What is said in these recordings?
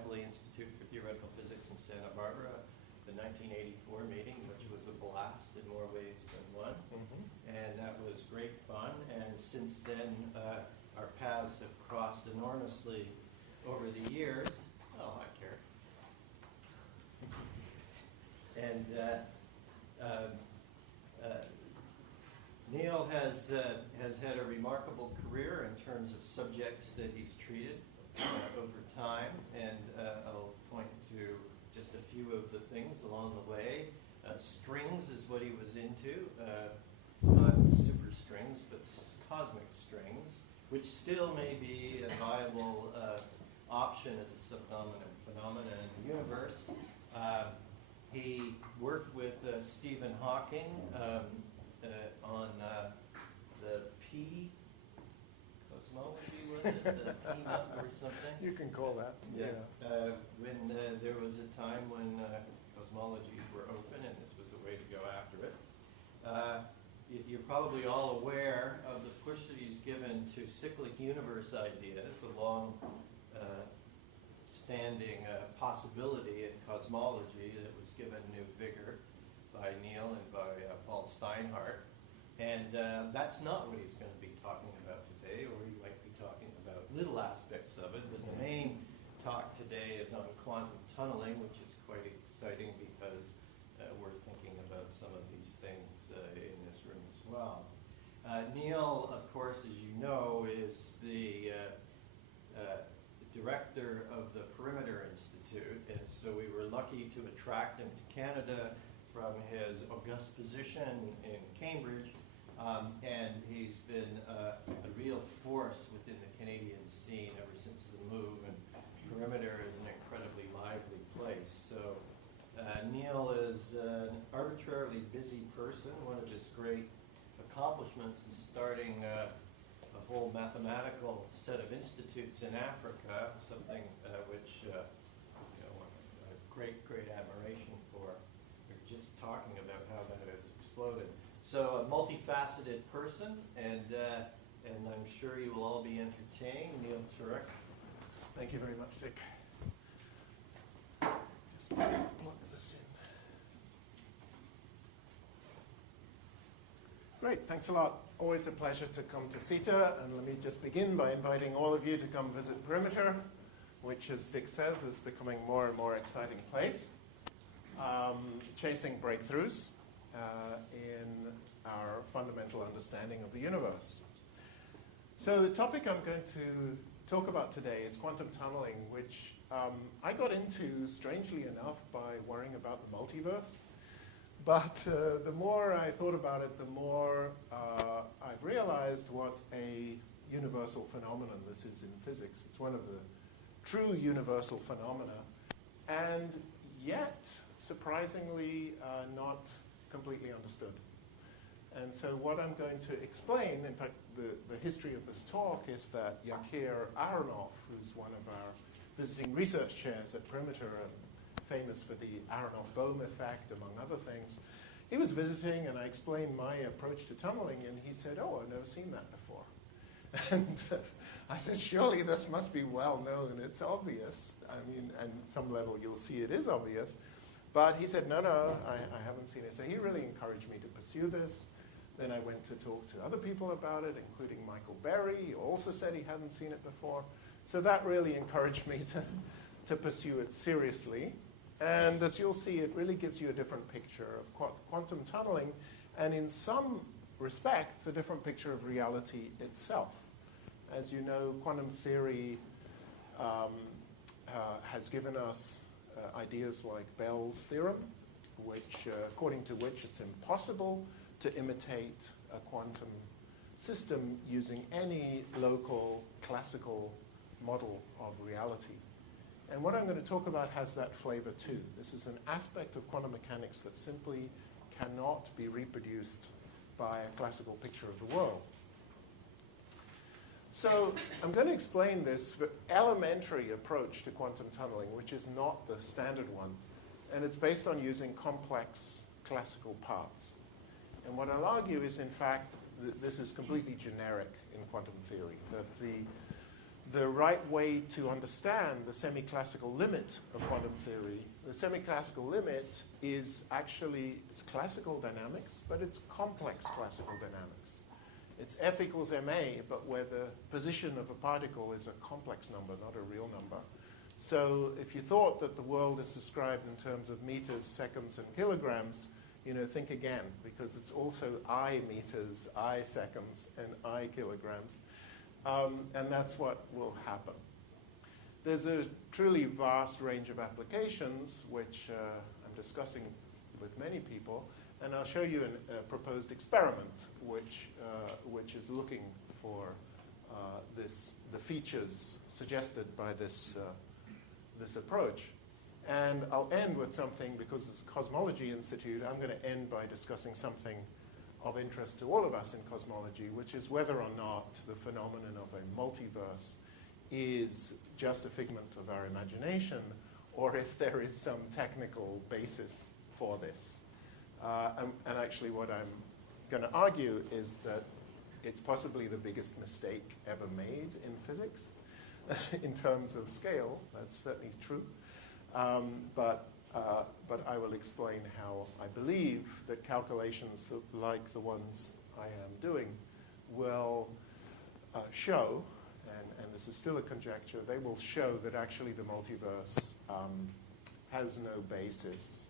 Shapley Institute for Theoretical Physics in Santa Barbara, the 1984 meeting, which was a blast in more ways than one. And that was great fun. And since then, our paths have crossed enormously over the years. Oh, hi, Carrie. And Neil has had a remarkable career in terms of subjects that he's treated over time, and I'll point to just a few of the things along the way. Strings is what he was into, not super strings, but cosmic strings, which still may be a viable option as a phenomenon in the universe. He worked with Stephen Hawking on the P Cosmology, was it? The P or something? You can call that. Yeah. When there was a time when cosmologies were open, and this was a way to go after it. You're probably all aware of the push that he's given to cyclic universe ideas, a long-standing possibility in cosmology that was given new vigor by Neil and by Paul Steinhardt. And that's not what he's going to be talking about today, or he might be talking about little aspects of it. But the main talk today is on quantum tunneling, which is quite exciting because we're thinking about some of these things in this room as well. Neil, of course, as you know, is the director of the Perimeter Institute, and so we were lucky to attract him to Canada from his august position in Cambridge, and he's been a real force within the Canadian scene ever since the move, and Perimeter is an incredibly lively place. So Neil is an arbitrarily busy person. One of his great accomplishments is starting a whole mathematical set of institutes in Africa, something which I have great admiration for. We're just talking about how that has exploded. So a multifaceted person, and I'm sure you will all be entertained. Neil Turok. Thank you very much, Dick. Just plug this in. Great, thanks a lot. Always a pleasure to come to CITA, and let me just begin by inviting all of you to come visit Perimeter, which, as Dick says, is becoming more and more exciting place, chasing breakthroughs in our fundamental understanding of the universe. So the topic I'm going to talk about today is quantum tunneling, which I got into, strangely enough, by worrying about the multiverse. But the more I thought about it, the more I've realized what a universal phenomenon this is in physics. It's one of the true universal phenomena, and yet, surprisingly, not completely understood. And so what I'm going to explain, in fact, the history of this talk is that Yakir Aharonov, who's one of our visiting research chairs at Perimeter, famous for the Aharonov-Bohm effect, among other things, he was visiting, and I explained my approach to tunneling, and he said, "Oh, I've never seen that before." And I said, "Surely this must be well known. It's obvious. I mean, and at some level you'll see it is obvious." But he said, no, I haven't seen it. So he really encouraged me to pursue this. Then I went to talk to other people about it, including Michael Berry, who also said he hadn't seen it before. So that really encouraged me to pursue it seriously. And as you'll see, it really gives you a different picture of quantum tunneling, and in some respects, a different picture of reality itself. As you know, quantum theory has given us ideas like Bell's theorem, according to which it's impossible to imitate a quantum system using any local classical model of reality. And what I'm going to talk about has that flavor too. This is an aspect of quantum mechanics that simply cannot be reproduced by a classical picture of the world. So I'm going to explain this elementary approach to quantum tunneling, which is not the standard one, and it's based on using complex classical paths. And what I'll argue is, in fact, this is completely generic in quantum theory, that the right way to understand the semi-classical limit of quantum theory. The semi-classical limit is actually, it's classical dynamics, but it's complex classical dynamics. It's F equals ma, but where the position of a particle is a complex number, not a real number. So if you thought that the world is described in terms of meters, seconds, and kilograms, think again, because it's also I meters, I seconds, and I kilograms. And that's what will happen. There's a truly vast range of applications, which I'm discussing with many people, and I'll show you a proposed experiment, which is looking for the features suggested by this approach. And I'll end with something, because it's a Cosmology Institute, I'm going to end by discussing something of interest to all of us in cosmology, which is whether or not the phenomenon of a multiverse is just a figment of our imagination, or if there is some technical basis for this. And actually what I'm going to argue is that it's possibly the biggest mistake ever made in physics in terms of scale. That's certainly true. But I will explain how I believe that calculations like the ones I am doing will show, and this is still a conjecture, they will show that actually the multiverse has no basis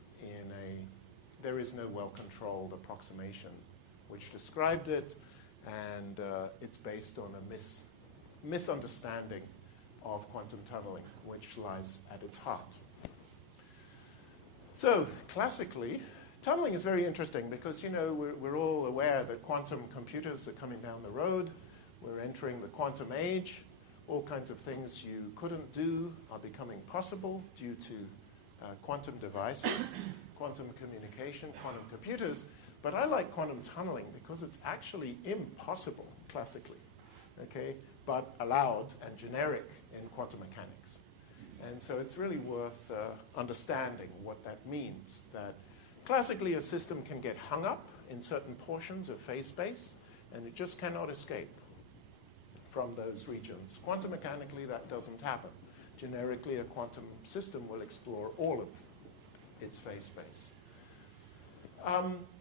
there is no well-controlled approximation which described it, and it's based on a misunderstanding of quantum tunneling, which lies at its heart. So classically, tunneling is very interesting because, we're all aware that quantum computers are coming down the road. We're entering the quantum age. All kinds of things you couldn't do are becoming possible due to quantum devices, quantum communication, quantum computers. But I like quantum tunneling because it's actually impossible classically, okay, but allowed and generic in quantum mechanics. And so it's really worth understanding what that means, that classically a system can get hung up in certain portions of phase space, and it just cannot escape from those regions. Quantum mechanically, that doesn't happen. Generically, a quantum system will explore all of its phase space.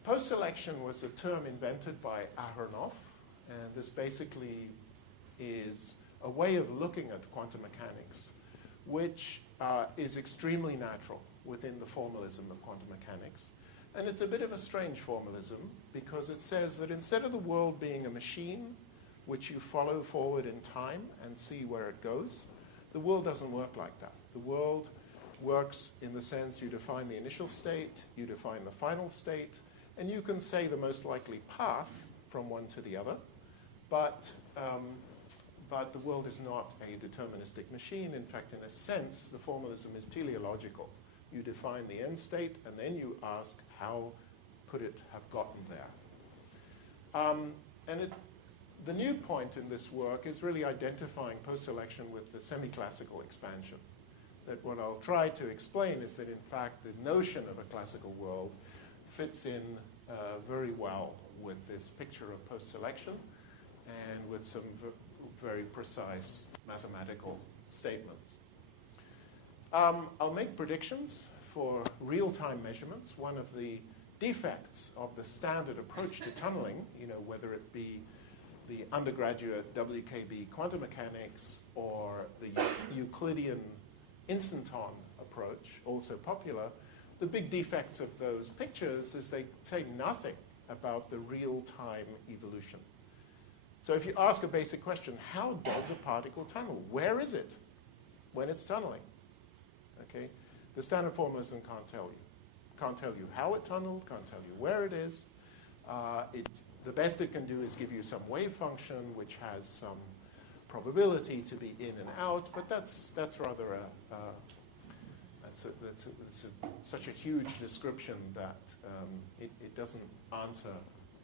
Post-selection was a term invented by Aharonov, and this basically is a way of looking at quantum mechanics which is extremely natural within the formalism of quantum mechanics. And it's a bit of a strange formalism because it says that instead of the world being a machine which you follow forward in time and see where it goes, the world doesn't work like that. The world works in the sense you define the initial state, you define the final state, and you can say the most likely path from one to the other, but the world is not a deterministic machine. In fact, in a sense, the formalism is teleological. You define the end state, and then you ask how could it have gotten there. The new point in this work is really identifying post-selection with the semi-classical expansion. That what I'll try to explain is that, in fact, the notion of a classical world fits in very well with this picture of post-selection and with some very precise mathematical statements. I'll make predictions for real-time measurements. One of the defects of the standard approach to tunneling, whether it be the undergraduate WKB quantum mechanics or the Euclidean instanton approach, also popular, the big defects of those pictures is they say nothing about the real-time evolution. So if you ask a basic question, how does a particle tunnel? Where is it when it's tunneling? Okay? The standard formalism can't tell you. Can't tell you how it tunneled, can't tell you where it is. The best it can do is give you some wave function which has some probability to be in and out, but that's rather such a huge description that it doesn't answer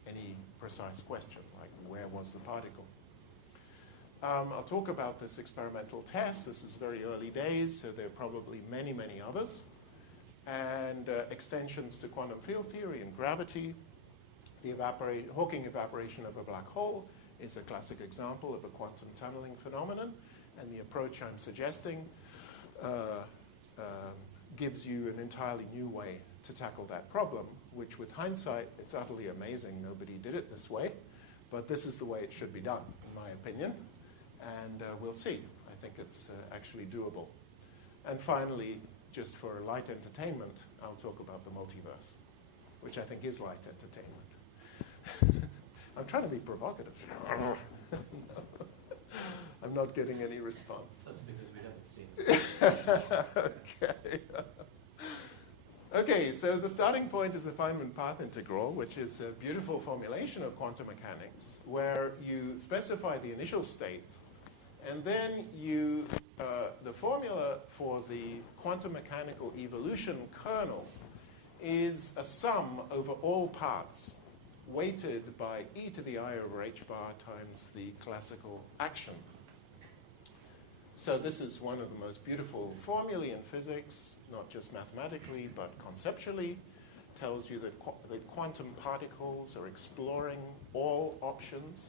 any precise question, like where was the particle. I'll talk about this experimental test. This is very early days, so there are probably many, many others. And extensions to quantum field theory and gravity. The Hawking evaporation of a black hole is a classic example of a quantum tunneling phenomenon. And the approach I'm suggesting gives you an entirely new way to tackle that problem, which with hindsight, it's utterly amazing nobody did it this way. But this is the way it should be done, in my opinion. And we'll see. I think it's actually doable. And finally, just for light entertainment, I'll talk about the multiverse, which I think is light entertainment. I'm trying to be provocative. I'm not getting any response. That's because we haven't seen it. Okay. Okay, so the starting point is the Feynman path integral, which is a beautiful formulation of quantum mechanics, where you specify the initial state, and then you, the formula for the quantum mechanical evolution kernel is a sum over all parts, weighted by e to the I over h bar times the classical action. So this is one of the most beautiful formulae in physics, not just mathematically, but conceptually. Tells you that quantum particles are exploring all options,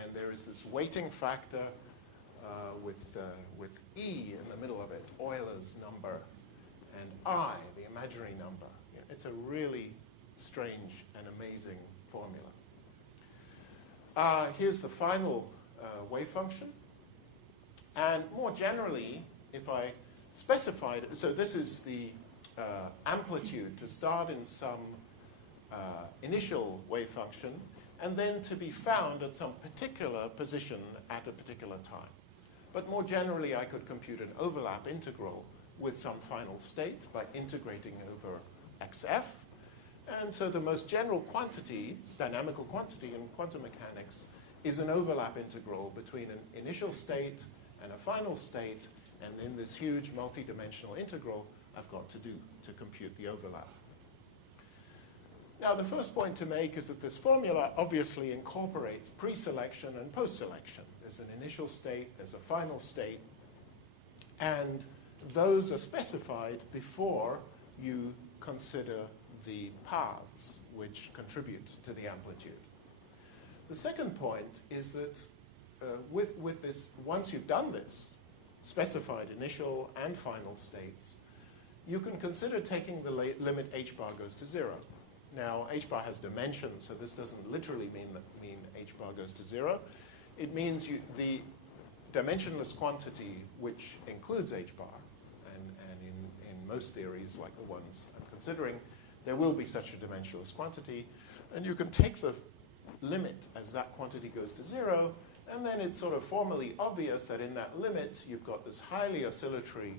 and there is this weighting factor with E in the middle of it, Euler's number, and I, the imaginary number. You know, it's a really strange and amazing formula. Here's the final wave function. And more generally, if I specified it, so this is the amplitude to start in some initial wave function, and then to be found at some particular position at a particular time. But more generally, I could compute an overlap integral with some final state by integrating over xf. And so the most general quantity, dynamical quantity in quantum mechanics, is an overlap integral between an initial state and a final state, and in this huge multidimensional integral, I've got to do to compute the overlap. Now, the first point to make is that this formula obviously incorporates pre-selection and post-selection. There's an initial state, there's a final state, and those are specified before you consider the paths which contribute to the amplitude. The second point is that with this, once you've done this, specified initial and final states, you can consider taking the limit h bar goes to 0. Now, h bar has dimensions, so this doesn't literally mean h bar goes to 0. It means the dimensionless quantity which includes h bar, and in most theories, like the ones I'm considering, there will be such a dimensionless quantity, and you can take the limit as that quantity goes to 0, and then it's sort of formally obvious that in that limit, you've got this highly oscillatory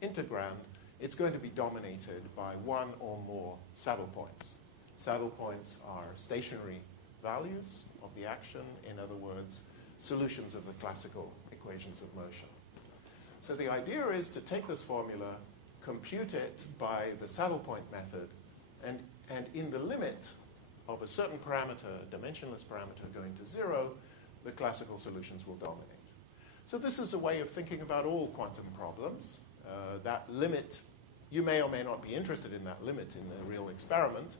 integrand. It's going to be dominated by one or more saddle points. Saddle points are stationary values of the action, in other words, solutions of the classical equations of motion. So the idea is to take this formula, compute it by the saddle point method, and in the limit of a certain parameter, a dimensionless parameter going to 0, the classical solutions will dominate. So this is a way of thinking about all quantum problems. That limit, you may or may not be interested in that limit in a real experiment,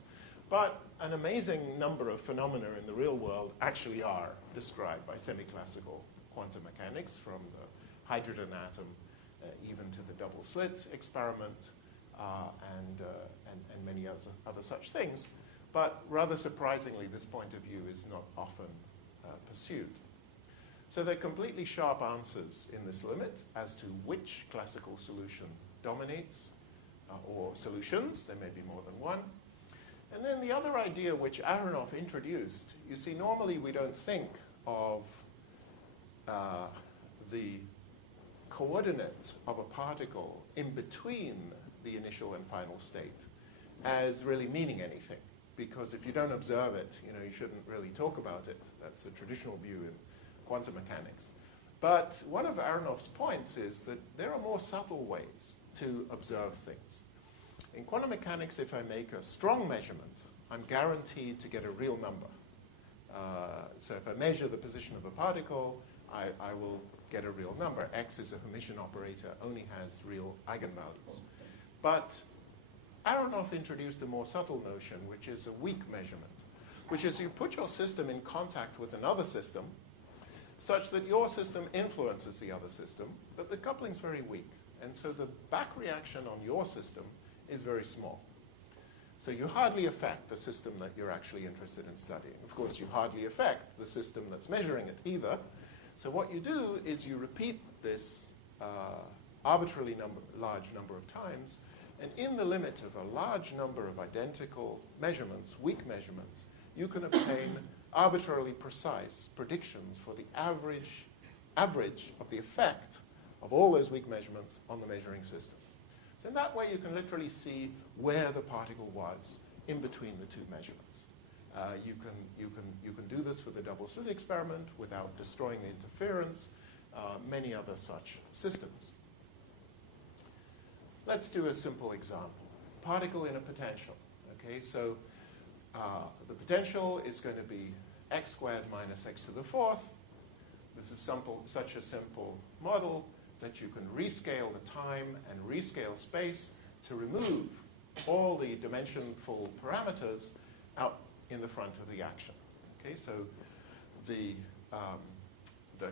but an amazing number of phenomena in the real world actually are described by semi-classical quantum mechanics, from the hydrogen atom even to the double slit experiment and many other such things. But rather surprisingly, this point of view is not often pursued. So there are completely sharp answers in this limit as to which classical solution dominates, or solutions. There may be more than one. And then the other idea which Aharonov introduced, you see, normally we don't think of the coordinate of a particle in between the initial and final state as really meaning anything. Because if you don't observe it, you shouldn't really talk about it. That's a traditional view in quantum mechanics. But one of Aharonov's points is that there are more subtle ways to observe things. In quantum mechanics, if I make a strong measurement, I'm guaranteed to get a real number. So if I measure the position of a particle, I will get a real number. X is a Hermitian operator, only has real eigenvalues. But Aharonov introduced a more subtle notion, which is a weak measurement, which is you put your system in contact with another system, such that your system influences the other system, but the coupling's very weak. And so the back reaction on your system is very small. So you hardly affect the system that you're actually interested in studying. Of course, you hardly affect the system that's measuring it either. So what you do is you repeat this arbitrarily large number of times, and in the limit of a large number of identical measurements, weak measurements, you can obtain arbitrarily precise predictions for the average of the effect of all those weak measurements on the measuring system. So in that way, you can literally see where the particle was in between the two measurements. You can do this with the double slit experiment without destroying the interference, many other such systems. Let's do a simple example. Particle in a potential. Okay, so the potential is going to be x squared minus x to the fourth. This is such a simple model that you can rescale the time and rescale space to remove all the dimensionful parameters out in the front of the action. Okay, so the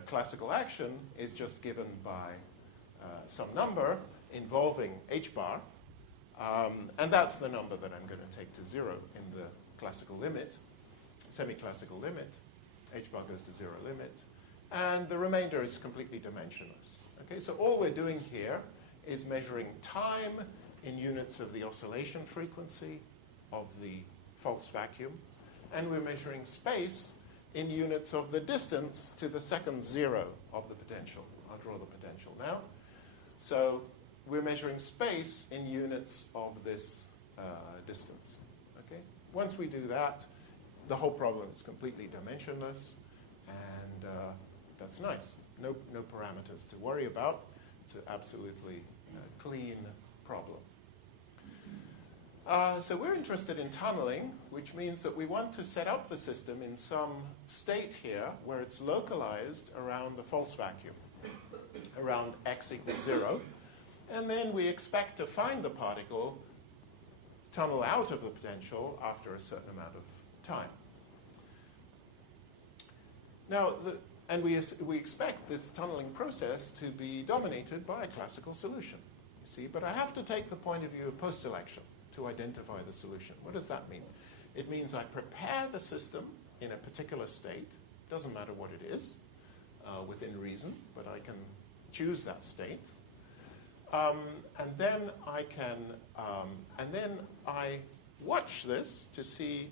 classical action is just given by some number involving h bar, and that's the number that I'm going to take to 0 in the classical limit, semi-classical limit. H bar goes to 0 limit, and the remainder is completely dimensionless. Okay, so all we're doing here is measuring time in units of the oscillation frequency of the false vacuum, and we're measuring space in units of the distance to the second zero of the potential. I'll draw the potential now. So we're measuring space in units of this distance. Okay? Once we do that, the whole problem is completely dimensionless, and that's nice. No parameters to worry about. It's an absolutely clean problem. So we're interested in tunneling, which means that we want to set up the system in some state here where it's localized around the false vacuum, around x equals 0. And then we expect to find the particle tunnel out of the potential after a certain amount of time. Now, and we expect this tunneling process to be dominated by a classical solution. You see, but I have to take the point of view of post-selection to identify the solution. What does that mean? It means I prepare the system in a particular state. Doesn't matter what it is, within reason, but I can choose that state. And then I watch this to see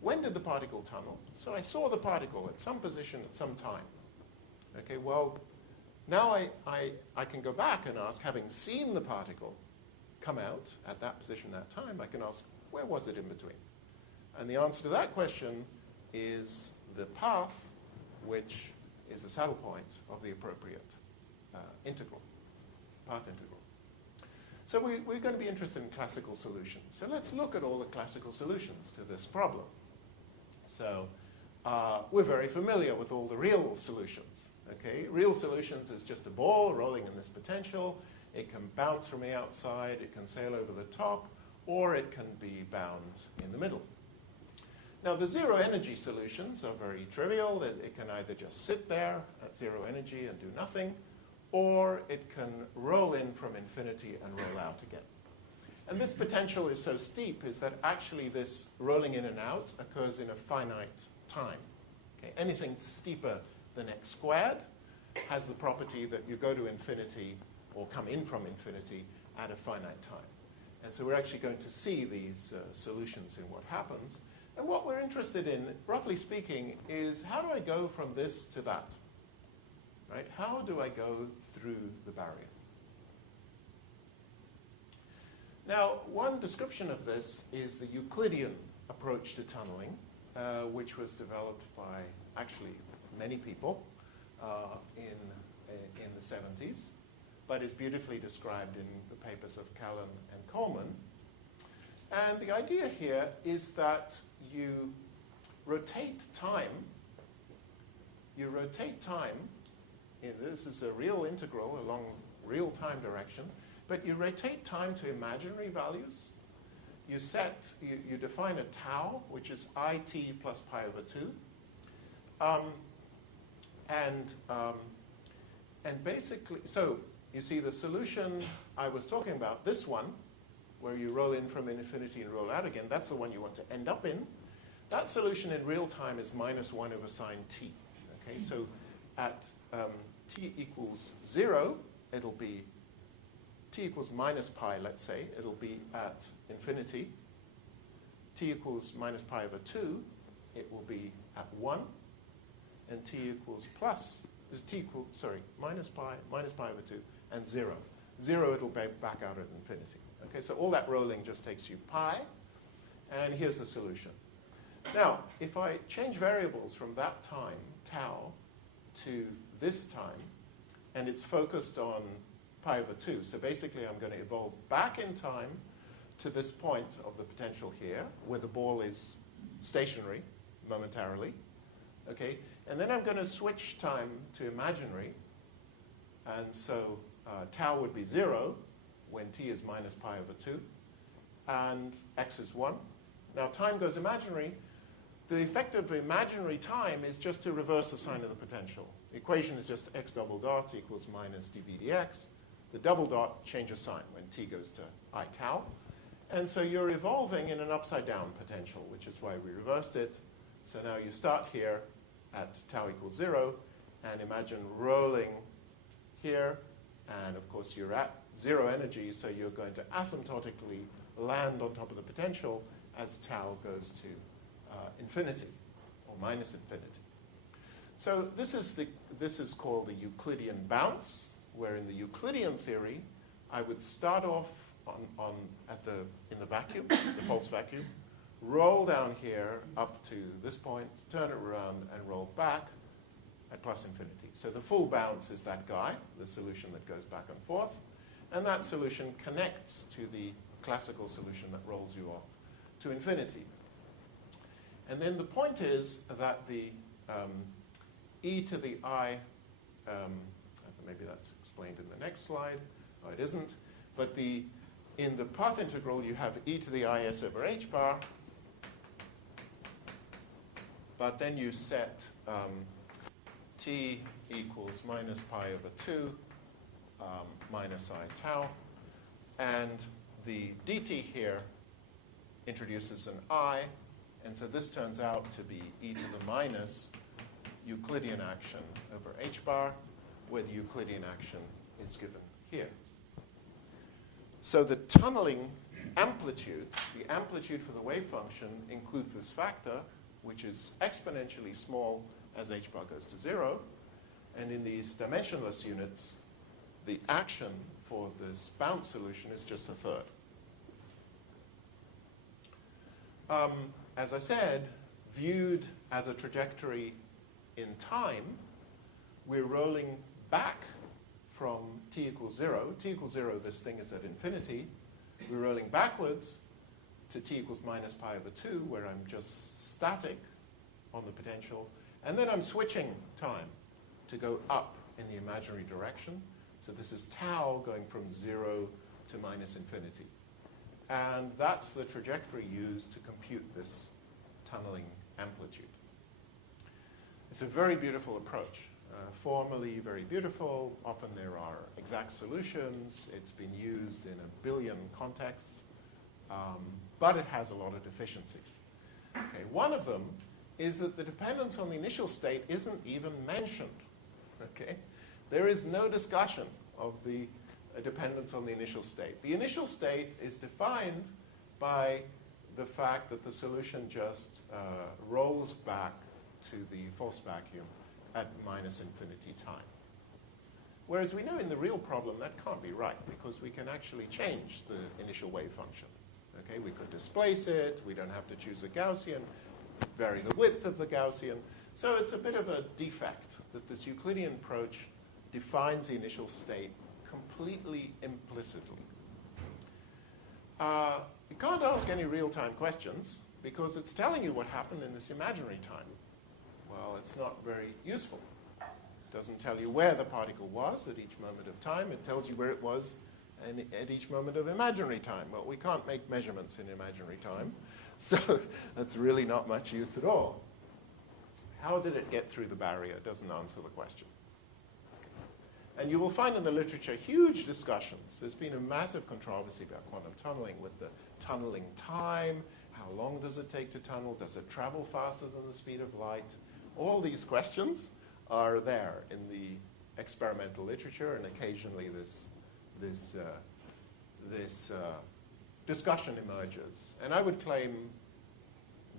when did the particle tunnel. So I saw the particle at some position at some time. Okay, well, now I can go back and ask, having seen the particle come out at that position, that time, I can ask, where was it in between? And the answer to that question is the path, which is a saddle point of the appropriate integral, path integral. So we're going to be interested in classical solutions. So let's look at all the classical solutions to this problem. So we're very familiar with all the real solutions. Okay? Real solutions is just a ball rolling in this potential. It can bounce from the outside, it can sail over the top, or it can be bound in the middle. Now, the zero energy solutions are very trivial. It can either just sit there at zero energy and do nothing, or it can roll in from infinity and roll out again. And this potential is so steep is that actually this rolling in and out occurs in a finite time. Okay? Anything steeper than x squared has the property that you go to infinity or come in from infinity at a finite time. And so we're actually going to see these solutions in what happens. And what we're interested in, roughly speaking, is how do I go from this to that? Right? How do I go through the barrier? Now, one description of this is the Euclidean approach to tunneling, which was developed by actually many people in the 70s, but is beautifully described in the papers of Callan and Coleman. And the idea here is that you rotate time. You rotate time. This is a real integral along real time direction. But you rotate time to imaginary values. You define a tau, which is it plus pi over 2. And basically, so you see the solution I was talking about, this one, where you roll in from infinity and roll out again, that's the one you want to end up in. That solution in real time is minus 1 over sine t. Okay, so at t equals 0, it'll be t equals minus pi, let's say. It'll be at infinity. T equals minus pi over 2, it will be at 1. And t equals minus pi over 2, and 0. 0, it'll be back out at infinity. Okay, so all that rolling just takes you pi, and here's the solution. Now, if I change variables from that time, tau, to this time, and it's focused on pi over 2, so basically I'm going to evolve back in time to this point of the potential here, where the ball is stationary momentarily, okay? And then I'm going to switch time to imaginary, and so tau would be 0 when t is minus pi over 2, and x is 1. Now time goes imaginary. The effect of imaginary time is just to reverse the sign of the potential. The equation is just x double dot equals minus dv dx. The double dot changes sign when t goes to I tau. And so you're evolving in an upside down potential, which is why we reversed it. So now you start here at tau equals 0, and imagine rolling here. And of course, you're at 0 energy, so you're going to asymptotically land on top of the potential as tau goes to infinity, or minus infinity. So this is called the Euclidean bounce, where in the Euclidean theory, I would start off in the vacuum, the false vacuum, roll down here up to this point, turn it around, and roll back at plus infinity. So the full bounce is that guy, the solution that goes back and forth, and that solution connects to the classical solution that rolls you off to infinity. And then the point is that the e to the I, maybe that's explained in the next slide. Oh, it isn't. But in the path integral, you have e to the I s over h bar. But then you set t equals minus pi over 2 minus I tau. And the dt here introduces an I. And so this turns out to be e to the minus Euclidean action over h bar, where the Euclidean action is given here. So the tunneling amplitude, the amplitude for the wave function, includes this factor, which is exponentially small as h bar goes to 0. And in these dimensionless units, the action for this bounce solution is just a third. As I said, viewed as a trajectory in time, we're rolling back from t equals 0. T equals 0, this thing is at infinity. We're rolling backwards to t equals minus pi over 2, where I'm just static on the potential. And then I'm switching time to go up in the imaginary direction. So this is tau going from 0 to minus infinity. And that's the trajectory used to compute this tunneling amplitude. It's a very beautiful approach. Formally very beautiful. Often there are exact solutions. It's been used in a billion contexts. But it has a lot of deficiencies. Okay, one of them is that the dependence on the initial state isn't even mentioned. Okay? There is no discussion of the dependence on the initial state. The initial state is defined by the fact that the solution just rolls back to the false vacuum at minus infinity time. Whereas we know in the real problem that can't be right, because we can actually change the initial wave function. Okay, we could displace it, we don't have to choose a Gaussian, vary the width of the Gaussian. So it's a bit of a defect that this Euclidean approach defines the initial state completely implicitly. You can't ask any real-time questions because it's telling you what happened in this imaginary time. Well, it's not very useful. It doesn't tell you where the particle was at each moment of time. It tells you where it was at each moment of imaginary time. Well, we can't make measurements in imaginary time, so that's really not much use at all. How did it get through the barrier? Doesn't answer the question. And you will find in the literature huge discussions. There's been a massive controversy about quantum tunneling with the tunneling time. How long does it take to tunnel? Does it travel faster than the speed of light? All these questions are there in the experimental literature, and occasionally this discussion emerges. And I would claim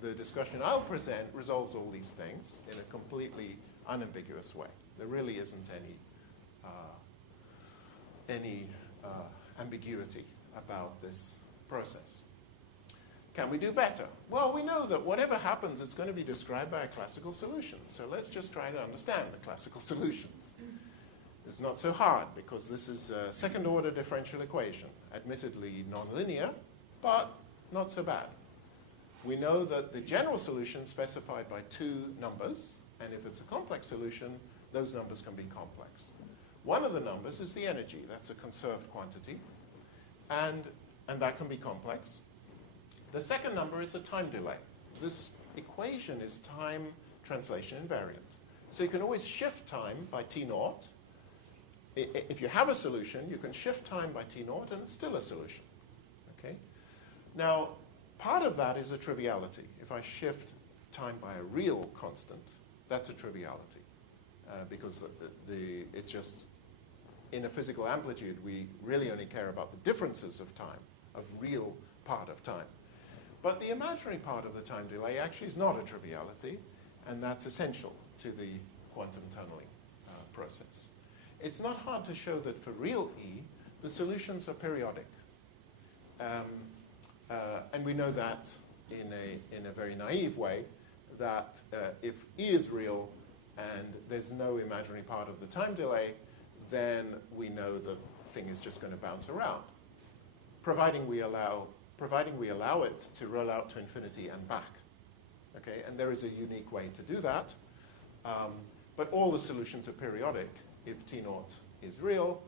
the discussion I'll present resolves all these things in a completely unambiguous way. There really isn't any ambiguity about this process. Can we do better? Well, we know that whatever happens, it's going to be described by a classical solution. So let's just try to understand the classical solutions. It's not so hard because this is a second-order differential equation, admittedly nonlinear, but not so bad. We know that the general solution is specified by two numbers, and if it's a complex solution, those numbers can be complex. One of the numbers is the energy. That's a conserved quantity, and that can be complex. The second number is a time delay. This equation is time translation invariant. So you can always shift time by t0. If you have a solution, you can shift time by t0, and it's still a solution. Okay? Now, part of that is a triviality. If I shift time by a real constant, that's a triviality. Because it's just, in a physical amplitude, we really only care about the differences of time, of real part of time. But the imaginary part of the time delay actually is not a triviality, and that's essential to the quantum tunneling process. It's not hard to show that for real E, the solutions are periodic. And we know that in a very naive way, that if E is real and there's no imaginary part of the time delay, then we know the thing is just going to bounce around, providing we allow it to roll out to infinity and back. Okay? And there is a unique way to do that. But all the solutions are periodic if T0 is real.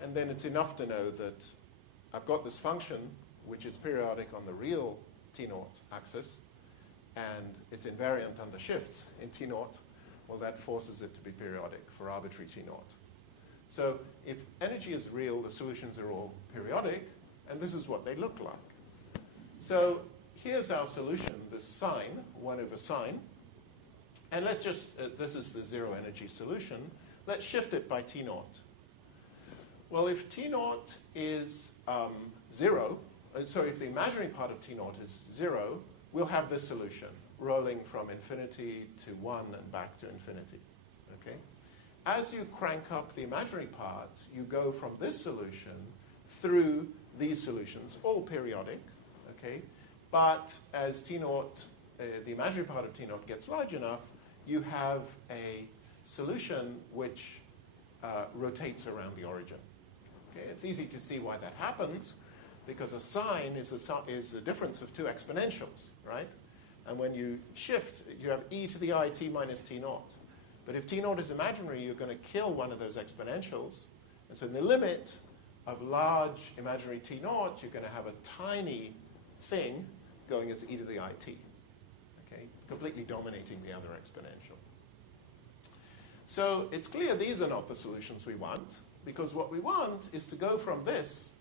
And then it's enough to know that I've got this function which is periodic on the real T0 axis, and it's invariant under shifts in T0. Well, that forces it to be periodic for arbitrary T0. So if energy is real, the solutions are all periodic, and this is what they look like. So here's our solution, the sine, 1 over sine. And let's just, this is the zero energy solution. Let's shift it by T0. Well, if T0 is 0, if the imaginary part of T0 is 0, we'll have this solution, rolling from infinity to 1 and back to infinity. Okay? As you crank up the imaginary part, you go from this solution through these solutions, all periodic. Okay? But as T0, the imaginary part of T0 gets large enough, you have a solution which rotates around the origin. Okay? It's easy to see why that happens, because a sine is the difference of two exponentials, right? And when you shift, you have e to the I t minus T0. But if T0 is imaginary, you're going to kill one of those exponentials. And so in the limit of large imaginary T0, you're going to have a tiny thing going as e to the it, okay? Completely dominating the other exponential. So it's clear these are not the solutions we want, because what we want is to go from this,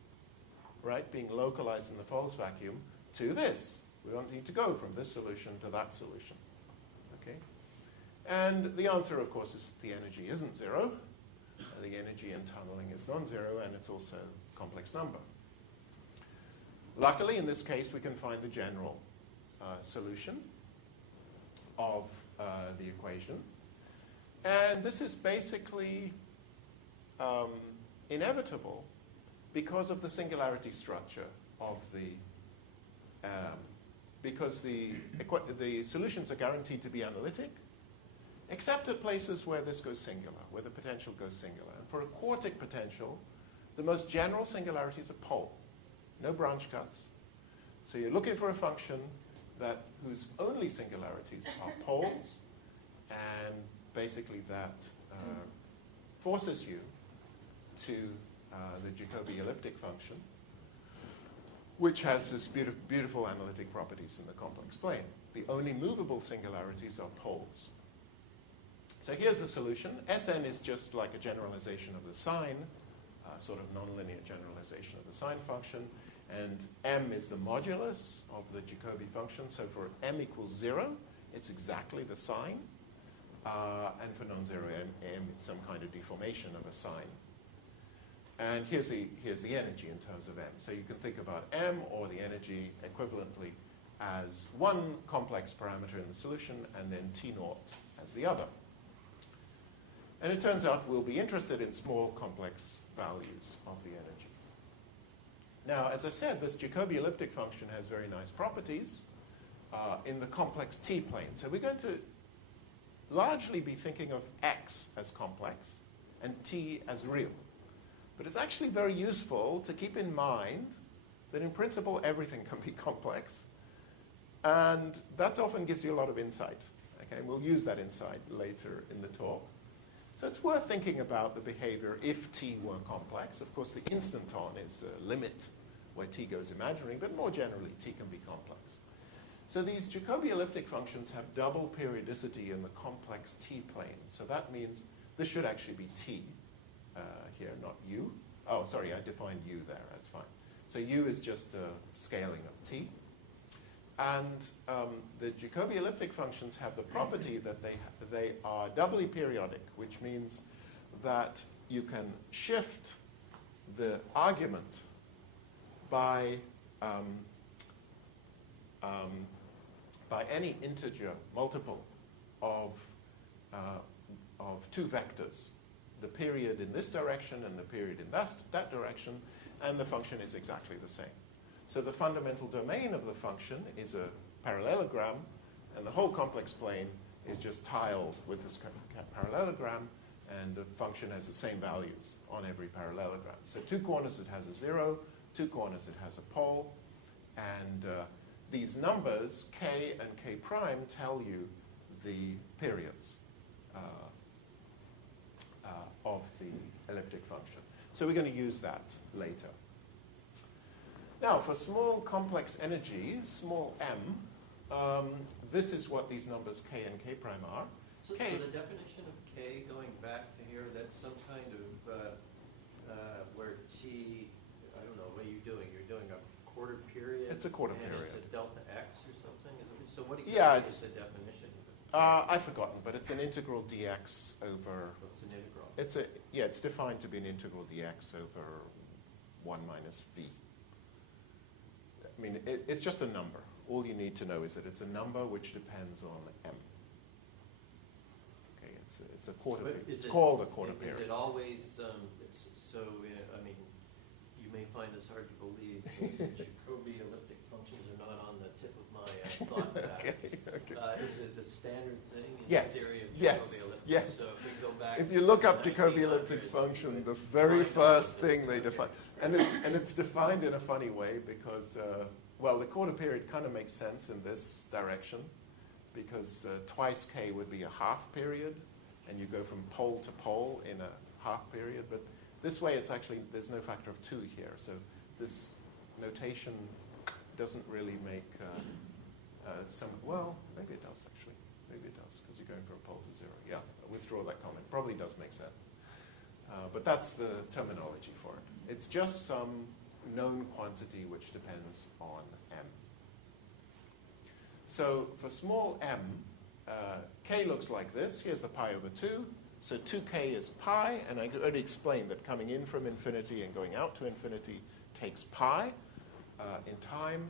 right, being localized in the false vacuum, to this. We don't need to go from this solution to that solution. Okay? And the answer, of course, is the energy isn't 0. The energy in tunneling is non-zero, and it's also a complex number. Luckily, in this case, we can find the general solution of the equation. And this is basically inevitable because of the singularity structure of because the solutions are guaranteed to be analytic, except at places where this goes singular, where the potential goes singular. And for a quartic potential, the most general singularity is a pole, no branch cuts. So you're looking for a function whose only singularities are poles, and basically that forces you to the Jacobi elliptic function, which has this beautiful analytic properties in the complex plane. The only movable singularities are poles. So here's the solution. Sn is just like a generalization of the sign, sort of nonlinear generalization of the sine function. And m is the modulus of the Jacobi function. So for m equals 0, it's exactly the sign. And for non-zero m, it's some kind of deformation of a sign. And here's the energy in terms of m. So you can think about m or the energy equivalently as one complex parameter in the solution and then T naught as the other. And it turns out we'll be interested in small complex values of the energy. Now, as I said, this Jacobi elliptic function has very nice properties in the complex T plane. So we're going to largely be thinking of x as complex and T as real. But it's actually very useful to keep in mind that in principle everything can be complex. And that often gives you a lot of insight. Okay? And we'll use that insight later in the talk. So it's worth thinking about the behavior if T were complex. Of course, the instanton is a limit where T goes imaginary, but more generally, T can be complex. So these Jacobi elliptic functions have double periodicity in the complex T plane. So that means this should actually be T here, not U. Oh, sorry, I defined U there. That's fine. So U is just a scaling of T. And the Jacobi elliptic functions have the property that they are doubly periodic, which means that you can shift the argument by any integer multiple of two vectors, the period in this direction and the period in that direction, and the function is exactly the same. So the fundamental domain of the function is a parallelogram, and the whole complex plane is just tiled with this parallelogram, and the function has the same values on every parallelogram. So two corners it has a 0, two corners it has a pole, and these numbers, k and k prime, tell you the periods of the elliptic function. So we're going to use that later. Now, for small complex energy, small m, this is what these numbers k and k prime are. So the definition of k, going back to here, that's some kind of where t, I don't know, what are you doing? You're doing a quarter period? It's a quarter period. And it's a delta x or something? So what exactly is the definition? I've forgotten, but it's an integral dx over... It's an integral. It's defined to be an integral dx over 1 minus v. I mean, it's just a number. All you need to know is that it's a number which depends on m. Okay, it's a quarter period. It's called a quarter period. Is it always, I mean, you may find this hard to believe, but Jacobi elliptic functions are not on the tip of my thought pattern. Okay. Is it a standard thing in the theory of Jacobi elliptic? Yes. So if we go back if you look up Jacobi elliptic function, the very first thing they define, and it's defined in a funny way because, well, the quarter period kind of makes sense in this direction because twice k would be a half period, and you go from pole to pole in a half period. But this way, it's actually, there's no factor of 2 here. So this notation doesn't really make well, maybe it does actually. Maybe it does, because you're going from pole to 0. Yeah, I'll withdraw that comment. Probably does make sense. But that's the terminology for it. It's just some known quantity which depends on m. So for small m, k looks like this. Here's the pi over 2. So 2k is pi, and I already explained that coming in from infinity and going out to infinity takes pi in time.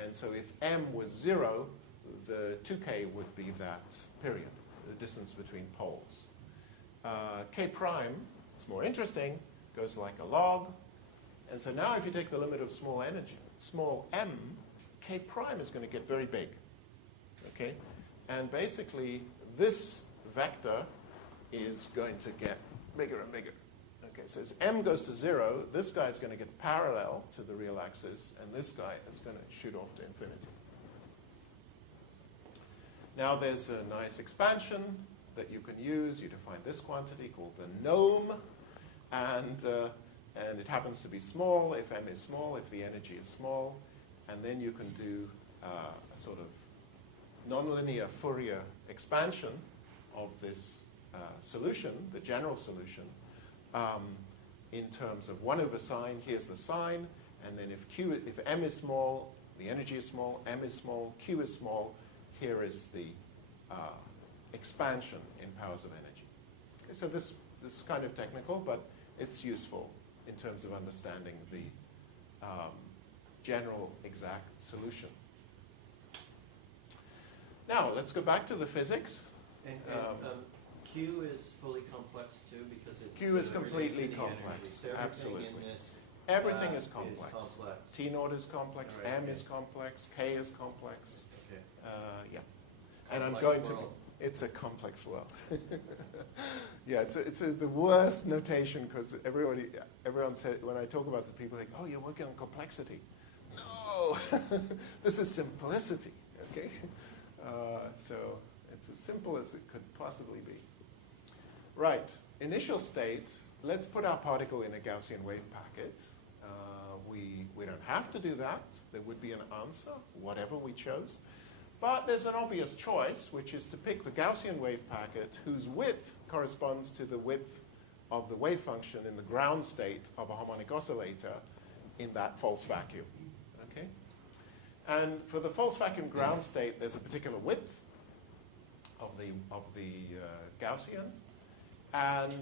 And so if m was 0, the 2k would be that period, the distance between poles. K prime, it's more interesting, goes like a log. And so now if you take the limit of small m, k prime is going to get very big. Okay? And basically, this vector is going to get bigger and bigger. Okay, so as m goes to 0, this guy is going to get parallel to the real axis, and this guy is going to shoot off to infinity. Now there's a nice expansion that you can use. You define this quantity called the gnome, and it happens to be small if m is small, if the energy is small, and then you can do a sort of nonlinear Fourier expansion of this solution, the general solution, in terms of 1 over sine, here's the sine, and then if m is small, the energy is small, m is small, q is small, here is the expansion in powers of energy. Okay, so this is kind of technical, but it's useful in terms of understanding the general exact solution. Now, let's go back to the physics. And Q is fully complex too, because it's Q is completely infinity complex. energy. So everything Absolutely. in this Everything is complex. complex. T naught is complex, All right, M okay. is complex, K is complex. Okay. Yeah. And I'm Complex going world. to. It's a complex world. Yeah, it's the worst notation because everyone said when I talk about the people, they go, "Oh, you're working on complexity." No, this is simplicity. Okay, so it's as simple as it could possibly be. Right. Initial state. Let's put our particle in a Gaussian wave packet. We don't have to do that. There would be an answer, whatever we chose. But there's an obvious choice, which is to pick the Gaussian wave packet whose width corresponds to the width of the wave function in the ground state of a harmonic oscillator in that false vacuum. Okay? And for the false vacuum ground state, there's a particular width of the Gaussian. And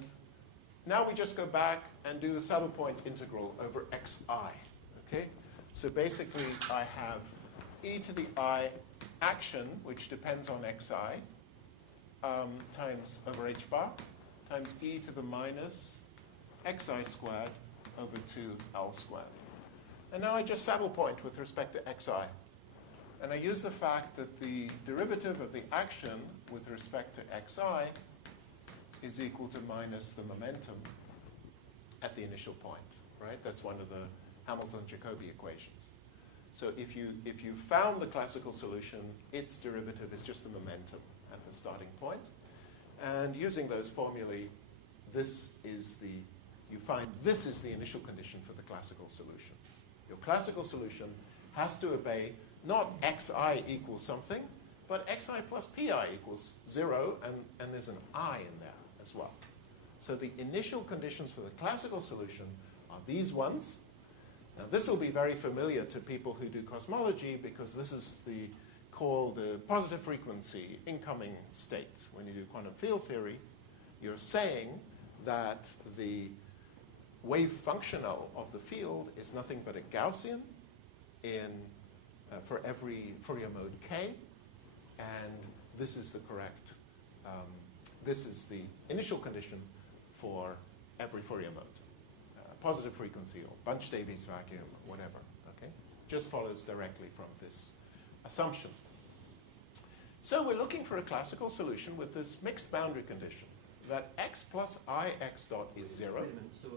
now we just go back and do the saddle point integral over xi. Okay? So basically, I have e to the I action, which depends on xi, times over h bar, times e to the minus xi squared over 2l squared. And now I just saddle point with respect to xi. And I use the fact that the derivative of the action with respect to xi is equal to minus the momentum at the initial point, right? That's one of the Hamilton-Jacobi equations. So if you found the classical solution, its derivative is just the momentum at the starting point. And using those formulae, you find this is the initial condition for the classical solution. Your classical solution has to obey not xi equals something, but xi plus pi equals 0, and there's an I in there as well. So the initial conditions for the classical solution are these ones. Now this will be very familiar to people who do cosmology because this is called the positive frequency incoming state. When you do quantum field theory, you're saying that the wave functional of the field is nothing but a Gaussian for every Fourier mode k, and this is the correct, this is the initial condition for every Fourier mode. Positive frequency or Bunch-Davies vacuum, whatever, okay? Just follows directly from this assumption. So we're looking for a classical solution with this mixed boundary condition that x plus I x dot is 0. Wait a minute. So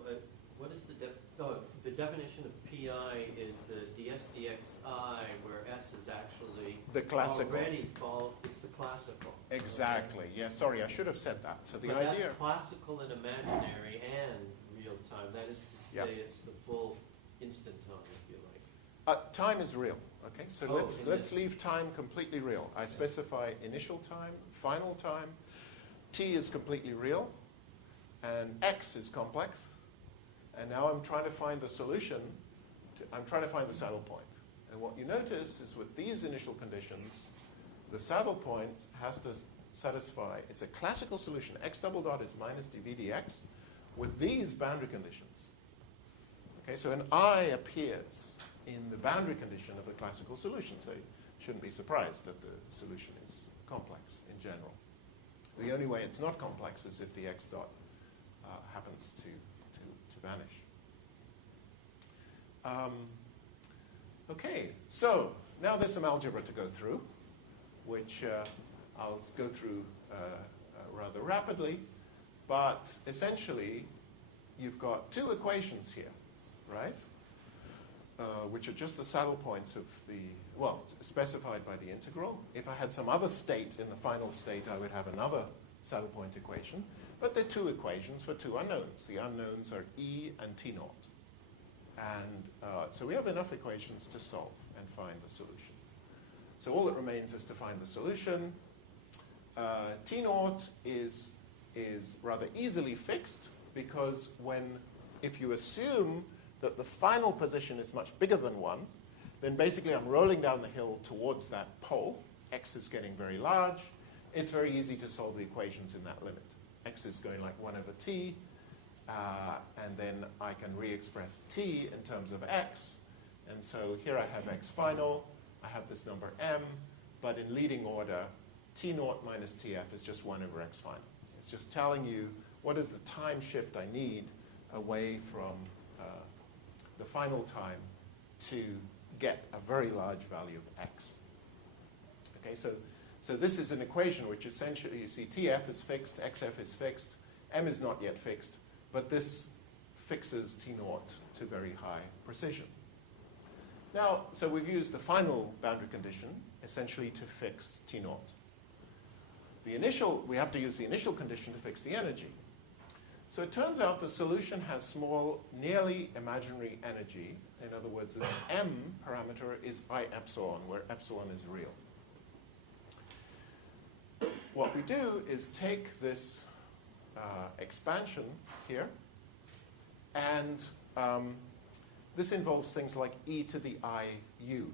what is the definition of pi is the ds dxi, where s is actually the classical. It's the classical. Exactly. Okay. Yeah. Sorry, I should have said that. So the idea. idea. That's classical and imaginary and real time. That is to say, it's the full instant time, if you like. Time is real. Okay. So let's leave time completely real. I specify initial time, final time. T is completely real, and x is complex. And now I'm trying to find the solution. I'm trying to find the saddle point. And what you notice is with these initial conditions, the saddle point has to satisfy, it's a classical solution. X double dot is minus dv dx with these boundary conditions. Okay, so an I appears in the boundary condition of the classical solution. So you shouldn't be surprised that the solution is complex in general. The only way it's not complex is if the x dot happens to vanish. Okay, so now there's some algebra to go through, which I'll go through rather rapidly. But essentially, you've got two equations here, right? Which are just the saddle points of specified by the integral. If I had some other state in the final state, I would have another saddle point equation. But they're two equations for two unknowns. The unknowns are E and T naught. And so we have enough equations to solve and find the solution. So all that remains is to find the solution. T naught is is rather easily fixed because if you assume that the final position is much bigger than 1, then basically I'm rolling down the hill towards that pole. X is getting very large. It's very easy to solve the equations in that limit. X is going like 1 over t, and then I can re-express t in terms of x. And so here I have x final. I have this number m, but in leading order, t0 minus tf is just 1 over x final. It's just telling you what is the time shift I need away from the final time to get a very large value of x. Okay, so this is an equation which essentially, you see tf is fixed, xf is fixed, m is not yet fixed, but this fixes t0 to very high precision. Now, so we've used the final boundary condition essentially to fix t0. We have to use the initial condition to fix the energy. So it turns out the solution has small, nearly imaginary energy. In other words, this m parameter is I epsilon, where epsilon is real. What we do is take this expansion here, and this involves things like e to the iu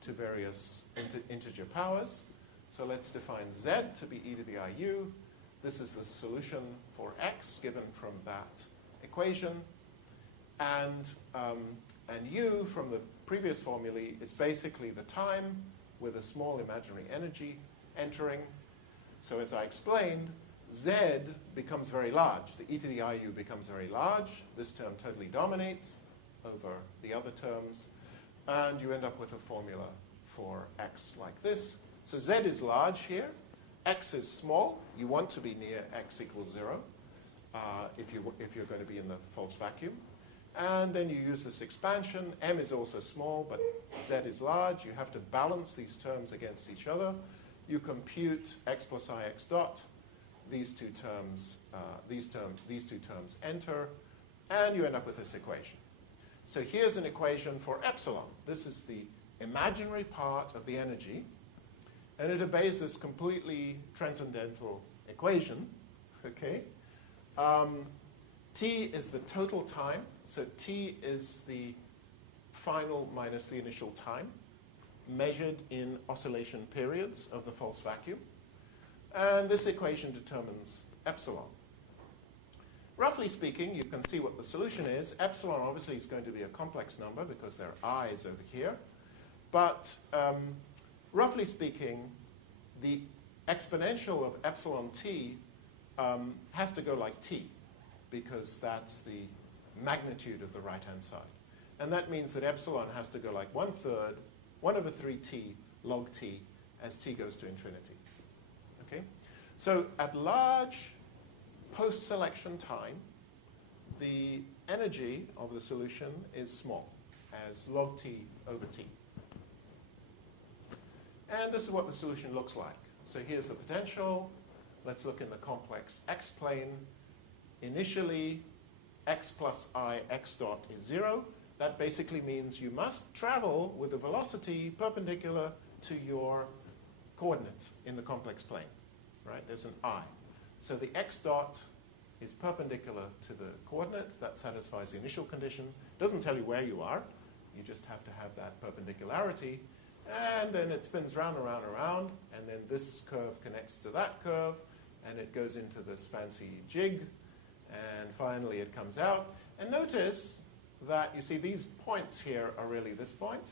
to various integer powers. So let's define z to be e to the iu. This is the solution for x given from that equation. And u from the previous formulae is basically the time with a small imaginary energy entering. So as I explained, z becomes very large. The e to the iu becomes very large. This term totally dominates over the other terms. And you end up with a formula for x like this. So z is large here. X is small. You want to be near x equals 0 if you're going to be in the false vacuum. And then you use this expansion. M is also small, but z is large. You have to balance these terms against each other. You compute x plus I x dot. These two terms enter, and you end up with this equation. So here's an equation for epsilon. This is the imaginary part of the energy, and it obeys this completely transcendental equation. Okay, t is the total time. So t is the final minus the initial time, measured in oscillation periods of the false vacuum. And this equation determines epsilon. Roughly speaking, you can see what the solution is. Epsilon obviously is going to be a complex number because there are i's over here. But roughly speaking, the exponential of epsilon t has to go like t, because that's the magnitude of the right-hand side. And that means that epsilon has to go like 1/3, 1 over 3t log t as t goes to infinity. Okay? So at large post-selection time, the energy of the solution is small, as log t over t. And this is what the solution looks like. So here's the potential. Let's look in the complex x-plane. Initially, x plus I x dot is 0. That basically means you must travel with a velocity perpendicular to your coordinate in the complex plane. Right? There's an I. So the x dot is perpendicular to the coordinate. That satisfies the initial condition. Doesn't tell you where you are. You just have to have that perpendicularity. And then it spins round and round and round. And then this curve connects to that curve. And it goes into this fancy jig. And finally it comes out. And notice that, you see, these points here are really this point.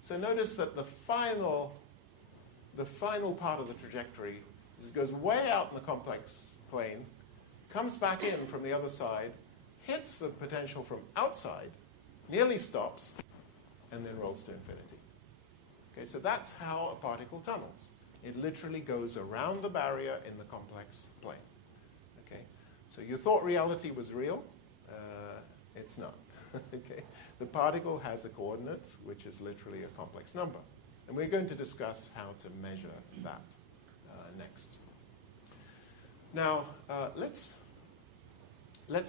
So notice that the final part of the trajectory is it goes way out in the complex plane, comes back in from the other side, hits the potential from outside, nearly stops, and then rolls to infinity. Okay, so that's how a particle tunnels. It literally goes around the barrier in the complex plane. Okay, so you thought reality was real. It's not. Okay, the particle has a coordinate, which is literally a complex number. And we're going to discuss how to measure that next. Now, let's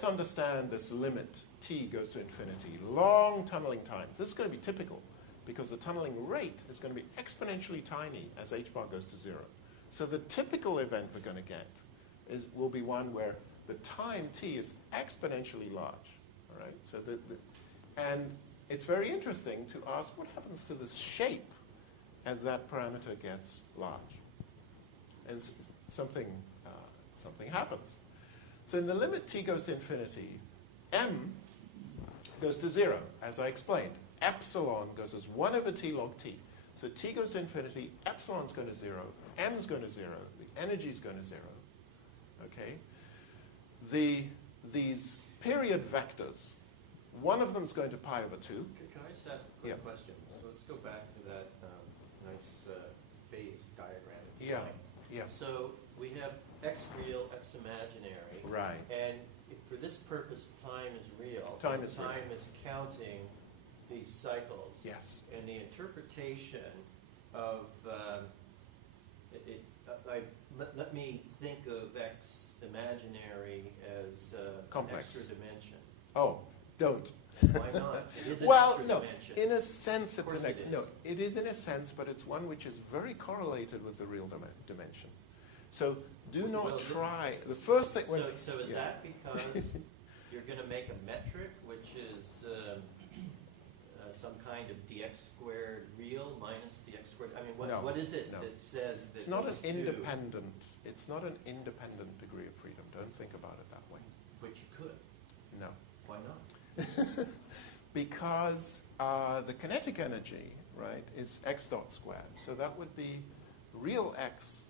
understand this limit t goes to infinity. Long tunneling times. This is going to be typical because the tunneling rate is going to be exponentially tiny as h bar goes to 0. So the typical event we're going to get will be one where the time t is exponentially large. All right? So and it's very interesting to ask what happens to the shape as that parameter gets large. And something happens. So in the limit t goes to infinity, m goes to 0, as I explained. Epsilon goes as 1 over t log t. So t goes to infinity, epsilon's going to 0, m's going to 0, the energy's going to 0. Okay? These period vectors, one of them's going to pi over 2. Can I just ask a quick question? So let's go back to that nice phase diagram. Yeah. So we have x real, x imaginary. Right. And for this purpose, time is real. Time is counting these cycles. Yes. And the interpretation of let me think of x imaginary as complex. An extra dimension. Oh, don't. Why not? It is an Well, extra no. dimension. In a sense, it's an It extra. is. No, it is in a sense, but it's one which is very correlated with the real dimension. So do not try. The first thing. So is that because you're going to make a metric which is some kind of dx squared real minus dx squared? I mean, what is it that says that it's not an these two- independent. It's not an independent degree of freedom. Don't think about it that way. But you could. No. Why not? Because the kinetic energy, right, is x dot squared. So that would be real x.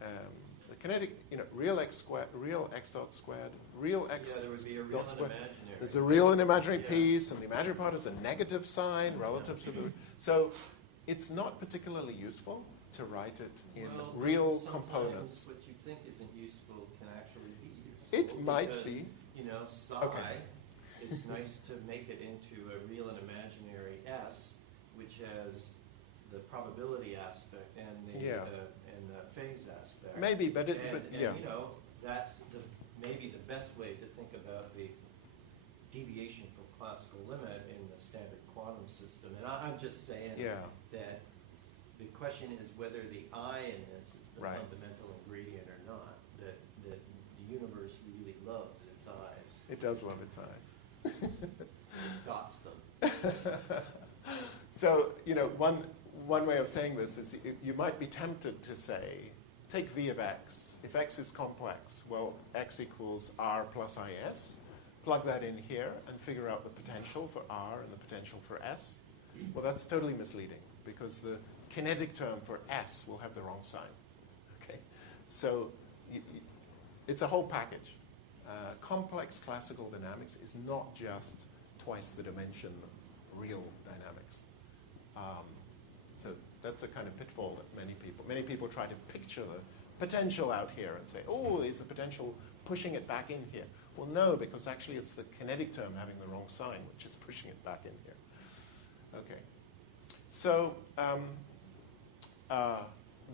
The kinetic, real x squared, real x dot squared, real x Yeah, there would be a real dot and squared. imaginary. There's a real and imaginary Yeah. piece, and the imaginary part is a negative sign relative to the. So it's not particularly useful to write it in Well, real sometimes components. what you think isn't useful can actually be useful. It might because, be. Psi, Okay. it's nice to make it into a real and imaginary S, which has the probability aspect and the phase aspect. Maybe, but And, that's maybe the best way to think about the deviation from classical limit in the standard quantum system. And I'm just saying that the question is whether the I in this is the Right. fundamental ingredient or not. That the universe really loves its eyes. it does love its eyes. It dots them. So, one way of saying this is you might be tempted to say, take V of x. If x is complex, well, x equals r plus is. Plug that in here and figure out the potential for r and the potential for s. Well, that's totally misleading because the kinetic term for s will have the wrong sign. Okay, so it's a whole package. Complex classical dynamics is not just twice the dimension of real dynamics. So that's a kind of pitfall that many people try to picture the potential out here and say, oh, is the potential pushing it back in here? Well, no, because actually it's the kinetic term having the wrong sign, which is pushing it back in here. Okay. So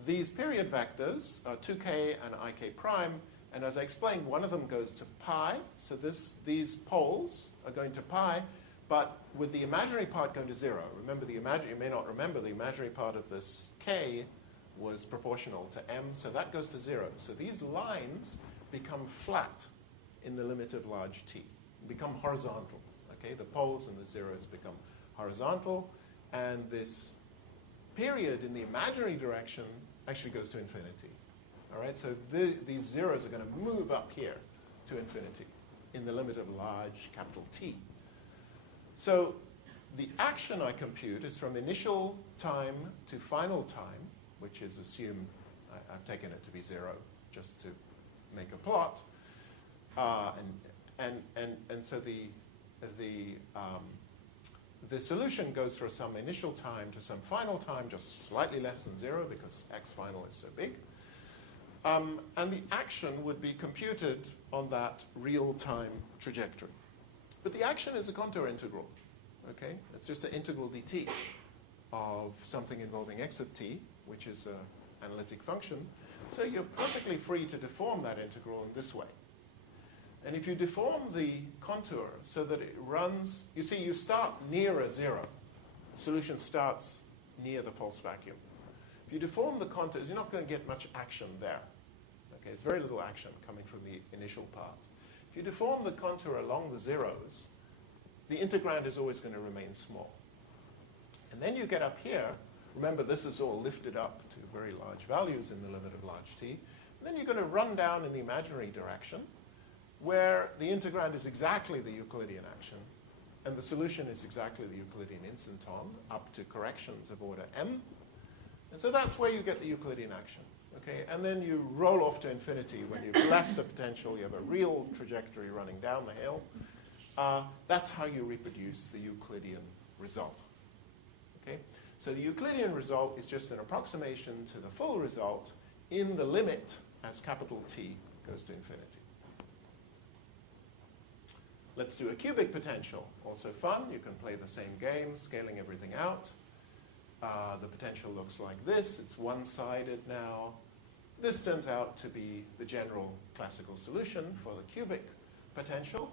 these period vectors are 2k and ik prime, and as I explained, one of them goes to pi, so these poles are going to pi, but with the imaginary part going to 0. Remember, you may not remember, the imaginary part of this k was proportional to m, so that goes to 0. So these lines become flat in the limit of large t, become horizontal. Okay, the poles and the zeros become horizontal, and this period in the imaginary direction actually goes to infinity. All right, so these zeros are going to move up here to infinity in the limit of large capital T. So the action I compute is from initial time to final time, which is assumed, I've taken it to be 0 just to make a plot. And so the solution goes from some initial time to some final time, just slightly less than 0 because x final is so big. And the action would be computed on that real-time trajectory. But the action is a contour integral. Okay? It's just an integral dt of something involving x of t, which is an analytic function. So you're perfectly free to deform that integral in this way. And if you deform the contour so that it runs, you see, you start near a 0. The solution starts near the false vacuum. If you deform the contours, you're not going to get much action there. Okay, there's very little action coming from the initial part. If you deform the contour along the zeros, the integrand is always going to remain small. And then you get up here. Remember, this is all lifted up to very large values in the limit of large t. And then you're going to run down in the imaginary direction, where the integrand is exactly the Euclidean action, and the solution is exactly the Euclidean instanton, up to corrections of order m. And so that's where you get the Euclidean action. Okay? And then you roll off to infinity. When you've left the potential, you have a real trajectory running down the hill. That's how you reproduce the Euclidean result. Okay? So the Euclidean result is just an approximation to the full result in the limit as capital T goes to infinity. Let's do a cubic potential. Also fun. You can play the same game, scaling everything out. The potential looks like this. It's one-sided now. This turns out to be the general classical solution for the cubic potential.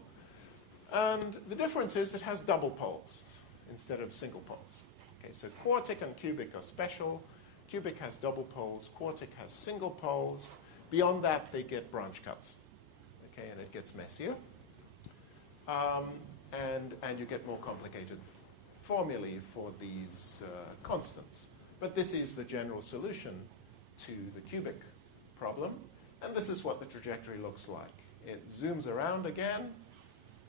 And the difference is it has double poles instead of single poles. Okay, so quartic and cubic are special. Cubic has double poles. Quartic has single poles. Beyond that, they get branch cuts. Okay, and it gets messier. And you get more complicated formulae for these constants. But this is the general solution to the cubic problem. And this is what the trajectory looks like. It zooms around again,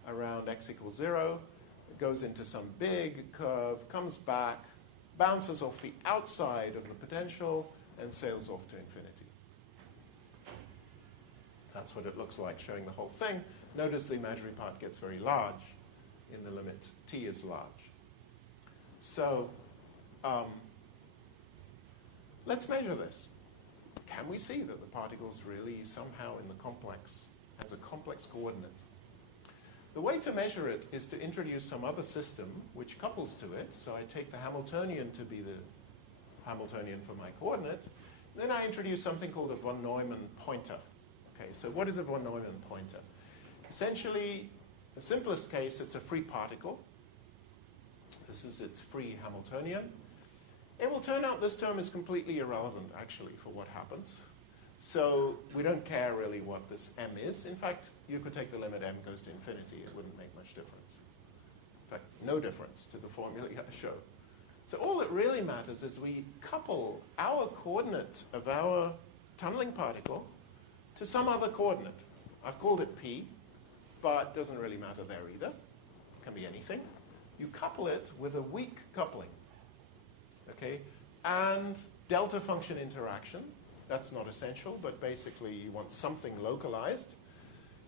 around x equals 0. It goes into some big curve, comes back, bounces off the outside of the potential, and sails off to infinity. That's what it looks like, showing the whole thing. Notice the imaginary part gets very large in the limit t is large. So let's measure this. Can we see that the particle's really somehow in the complex, has a complex coordinate? The way to measure it is to introduce some other system which couples to it. So I take the Hamiltonian to be the Hamiltonian for my coordinate. Then I introduce something called a von Neumann pointer. Okay, so what is a von Neumann pointer? Essentially, the simplest case, it's a free particle. This is its free Hamiltonian. It will turn out this term is completely irrelevant, actually, for what happens. So we don't care really what this m is. In fact, you could take the limit m goes to infinity. It wouldn't make much difference. In fact, no difference to the formula I showed. So all that really matters is we couple our coordinate of our tunneling particle to some other coordinate. I've called it p, but it doesn't really matter there either. It can be anything. You couple it with a weak coupling. Okay? And delta function interaction. That's not essential, but basically you want something localized.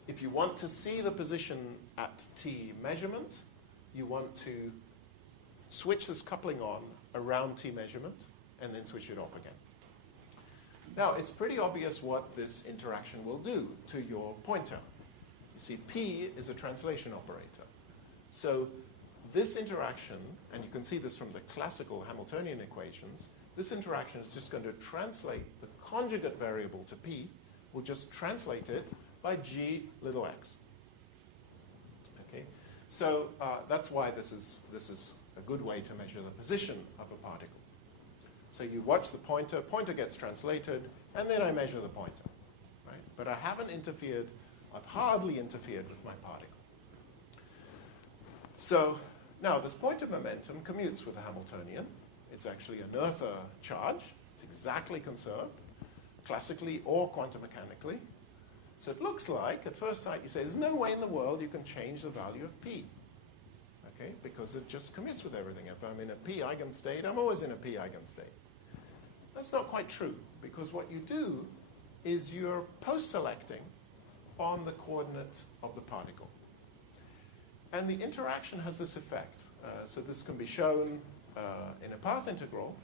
If you want to see the position at t measurement, you want to switch this coupling on around t measurement and then switch it off again. Now, it's pretty obvious what this interaction will do to your pointer. You see, p is a translation operator. So this interaction, and you can see this from the classical Hamiltonian equations, this interaction is just going to translate the conjugate variable to p. We'll just translate it by g little x. Okay? So that's why this is a good way to measure the position of a particle. So you watch the pointer, pointer gets translated, and then I measure the pointer. Right? But I haven't interfered, I've hardly interfered with my particle. So now this pointer momentum commutes with the Hamiltonian. It's actually an earther charge. It's exactly conserved, classically or quantum mechanically. So it looks like, at first sight, you say, there's no way in the world you can change the value of p. Okay? Because it just commutes with everything. If I'm in a p eigenstate, I'm always in a p eigenstate. That's not quite true, because what you do is you're post-selecting on the coordinate of the particle. And the interaction has this effect. So this can be shown in a path integral,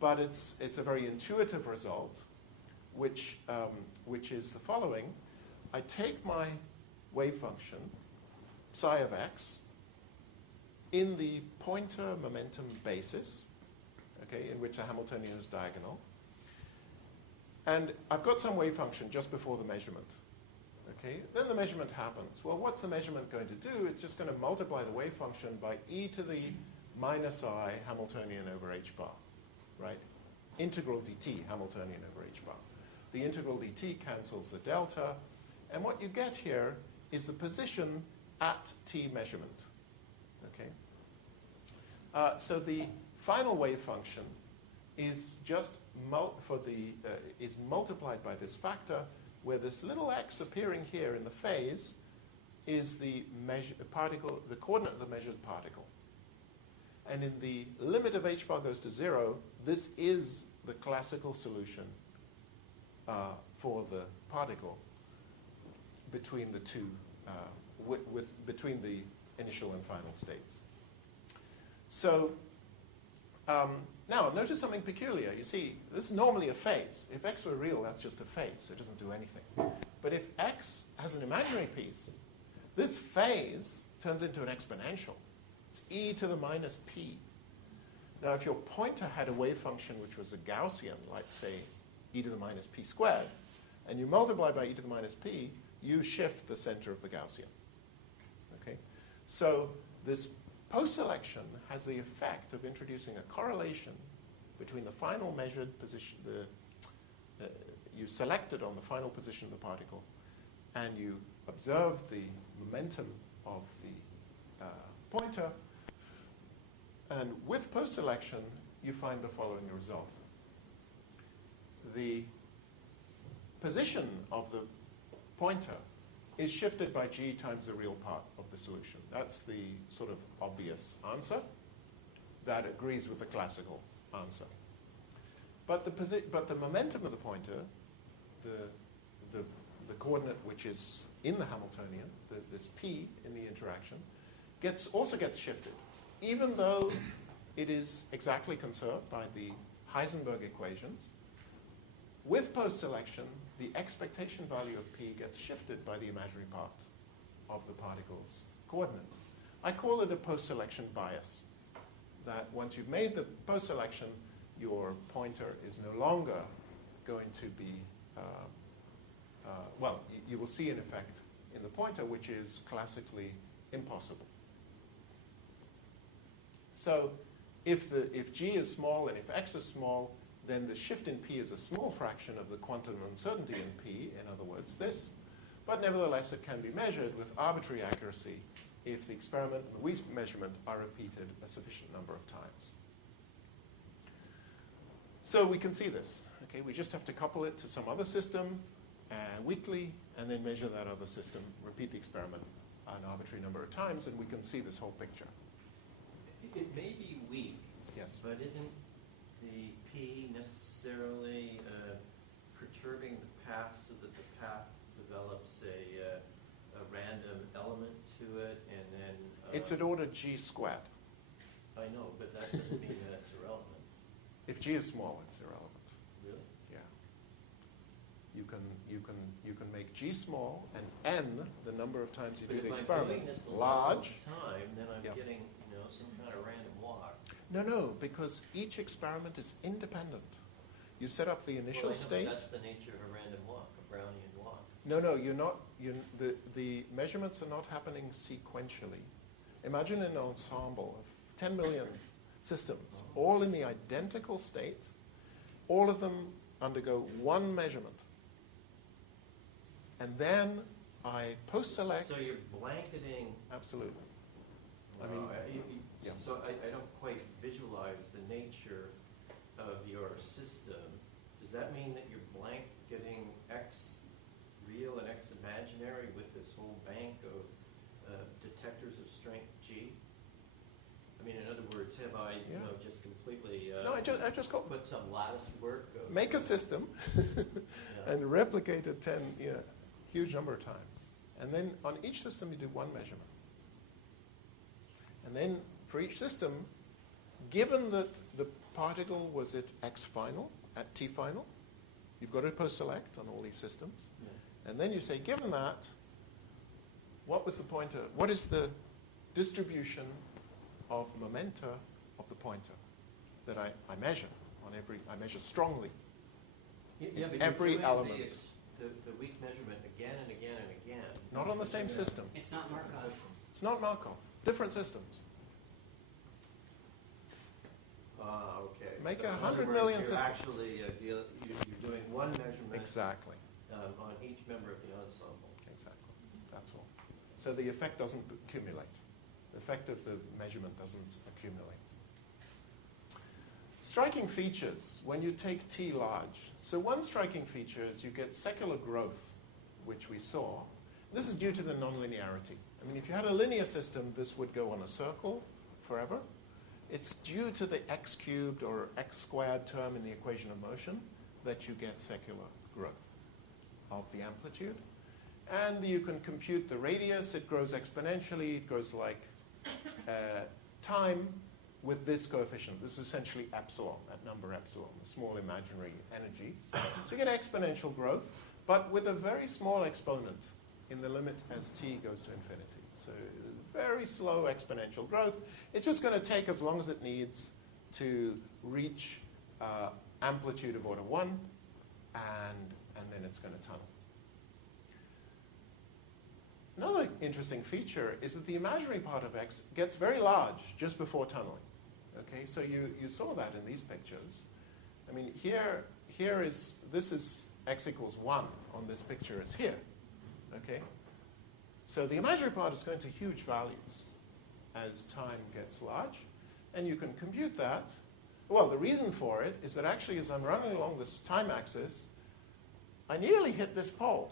but it's a very intuitive result, which is the following. I take my wave function, psi of x, in the pointer momentum basis, okay, in which a Hamiltonian is diagonal. And I've got some wave function just before the measurement. Okay, then the measurement happens. Well, what's the measurement going to do? It's just going to multiply the wave function by e to the minus I Hamiltonian over h bar, right? Integral dt Hamiltonian over h bar. The integral dt cancels the delta. And what you get here is the position at t measurement. Okay? So the final wave function is just is multiplied by this factor, where this little x appearing here in the phase is the the coordinate of the measured particle. And in the limit of h bar goes to 0, this is the classical solution for the particle between the two, between the initial and final states. So now notice something peculiar. You see, this is normally a phase. If x were real, that's just a phase, so it doesn't do anything. But if x has an imaginary piece, this phase turns into an exponential. It's e to the minus p. Now, if your pointer had a wave function which was a Gaussian, like, say, e to the minus p squared, and you multiply by e to the minus p, you shift the center of the Gaussian. Okay? So this post-selection has the effect of introducing a correlation between the final measured position, you selected on the final position of the particle, and you observe the momentum of the pointer, and with post-selection, you find the following result. The position of the pointer is shifted by g times the real part of the solution. That's the sort of obvious answer that agrees with the classical answer. But the momentum of the pointer, the coordinate which is in the Hamiltonian, this p in the interaction, also gets shifted, even though it is exactly conserved by the Heisenberg equations. With post-selection, the expectation value of p gets shifted by the imaginary part of the particle's coordinate. I call it a post-selection bias, that once you've made the post-selection, your pointer is no longer going to be, well, you will see an effect in the pointer which is classically impossible. So if g is small and if x is small, then the shift in p is a small fraction of the quantum uncertainty in p, in other words, this. But nevertheless, it can be measured with arbitrary accuracy if the experiment and the Weiss measurement are repeated a sufficient number of times. So we can see this. Okay, we just have to couple it to some other system weakly, and then measure that other system, repeat the experiment an arbitrary number of times, and we can see this whole picture. It may be weak, yes, but isn't the p necessarily perturbing the path so that the path develops a random element to it, and then... it's at order g squared. I know, but that doesn't mean that it's irrelevant. If g is small, it's irrelevant. Really? Yeah. You can make g small and n, the number of times you do the experiment, large. Time, then I'm getting some kind of random walk. No, because each experiment is independent. You set up the initial state. That's the nature of a random walk, a Brownian walk. No, you're not. The measurements are not happening sequentially. Imagine an ensemble of 10 million systems, all in the identical state. All of them undergo one measurement. And then I post-select. So you're blanketing. Absolutely. Yeah. So I don't quite visualize the nature of your system. Does that mean that you're blanketing x real and x imaginary with this whole bank of detectors of strength g? I mean, in other words, have I just completely no, I just put some lattice work? Make a system and replicate it huge number of times. And then on each system you do one measurement. And then for each system, given that the particle was at x final, at t final, you've got to post-select on all these systems. Yeah. And then you say, given that, what was the pointer? What is the distribution of momenta of the pointer that I measure on every? I measure strongly. Yeah, but every element. The weak measurement again and again and again. Not on the same system. It's not Markov. It's not Markov. Different systems. Okay. Make so 100 million systems. Actually, you're doing one measurement Exactly. On each member of the ensemble. Exactly. That's all. So the effect doesn't accumulate. The effect of the measurement doesn't accumulate. Striking features when you take T large. So one striking feature is you get secular growth, which we saw. This is due to the nonlinearity. I mean, if you had a linear system, this would go on a circle forever. It's due to the x cubed or x squared term in the equation of motion that you get secular growth of the amplitude. And you can compute the radius. It grows exponentially. It grows like time with this coefficient. This is essentially epsilon, that number epsilon, a small imaginary energy. So you get exponential growth, but with a very small exponent in the limit as t goes to infinity. So very slow exponential growth. It's just going to take as long as it needs to reach amplitude of order 1, and then it's going to tunnel. Another interesting feature is that the imaginary part of x gets very large just before tunneling. Okay, so you saw that in these pictures. I mean, this is x equals 1 on this picture is here. Okay, so the imaginary part is going to huge values as time gets large, and you can compute that. Well, the reason for it is that actually as I'm running along this time axis, I nearly hit this pole.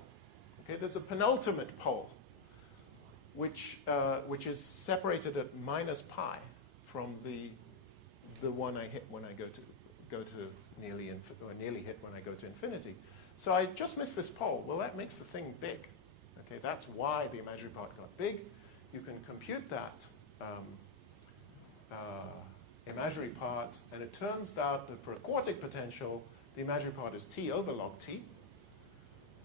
Okay, there's a penultimate pole, which is separated at minus pi from the one I hit when I go to nearly hit when I go to infinity. So I just missed this pole. Well, that makes the thing big. Okay, that's why the imaginary part got big. You can compute that imaginary part, and it turns out that for a quartic potential, the imaginary part is t over log t.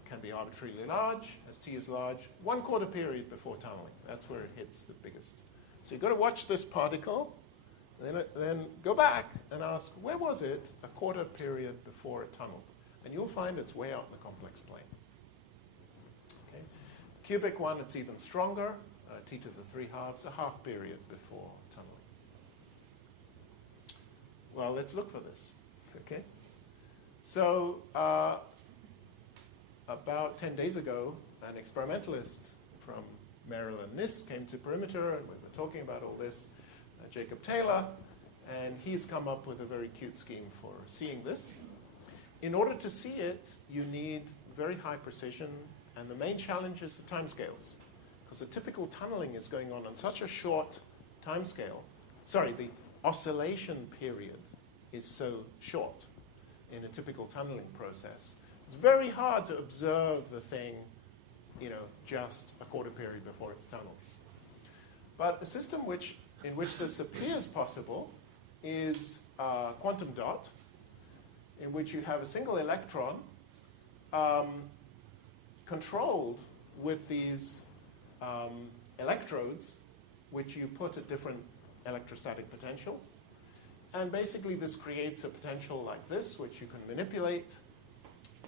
Can be arbitrarily large, as t is large, 1/4 period before tunneling. That's where it hits the biggest. So you've got to watch this particle, then go back and ask, where was it a 1/4 period before it tunneled? And you'll find it's way out in the complex plane. Okay. Cubic one, it's even stronger, t to the 3/2, a half period before tunneling. Well, let's look for this. Okay. So about 10 days ago, an experimentalist from Maryland NIST came to Perimeter, and we were talking about all this, Jacob Taylor, and he's come up with a very cute scheme for seeing this. In order to see it, you need very high precision, and the main challenge is the timescales, because the typical tunneling is going on such a short timescale. Sorry, the oscillation period is so short in a typical tunneling process. It's very hard to observe the thing, just a 1/4 period before it tunnels. But a system in which this appears possible is a quantum dot, in which you have a single electron controlled with these electrodes, which you put at different electrostatic potential. And basically this creates a potential like this, which you can manipulate.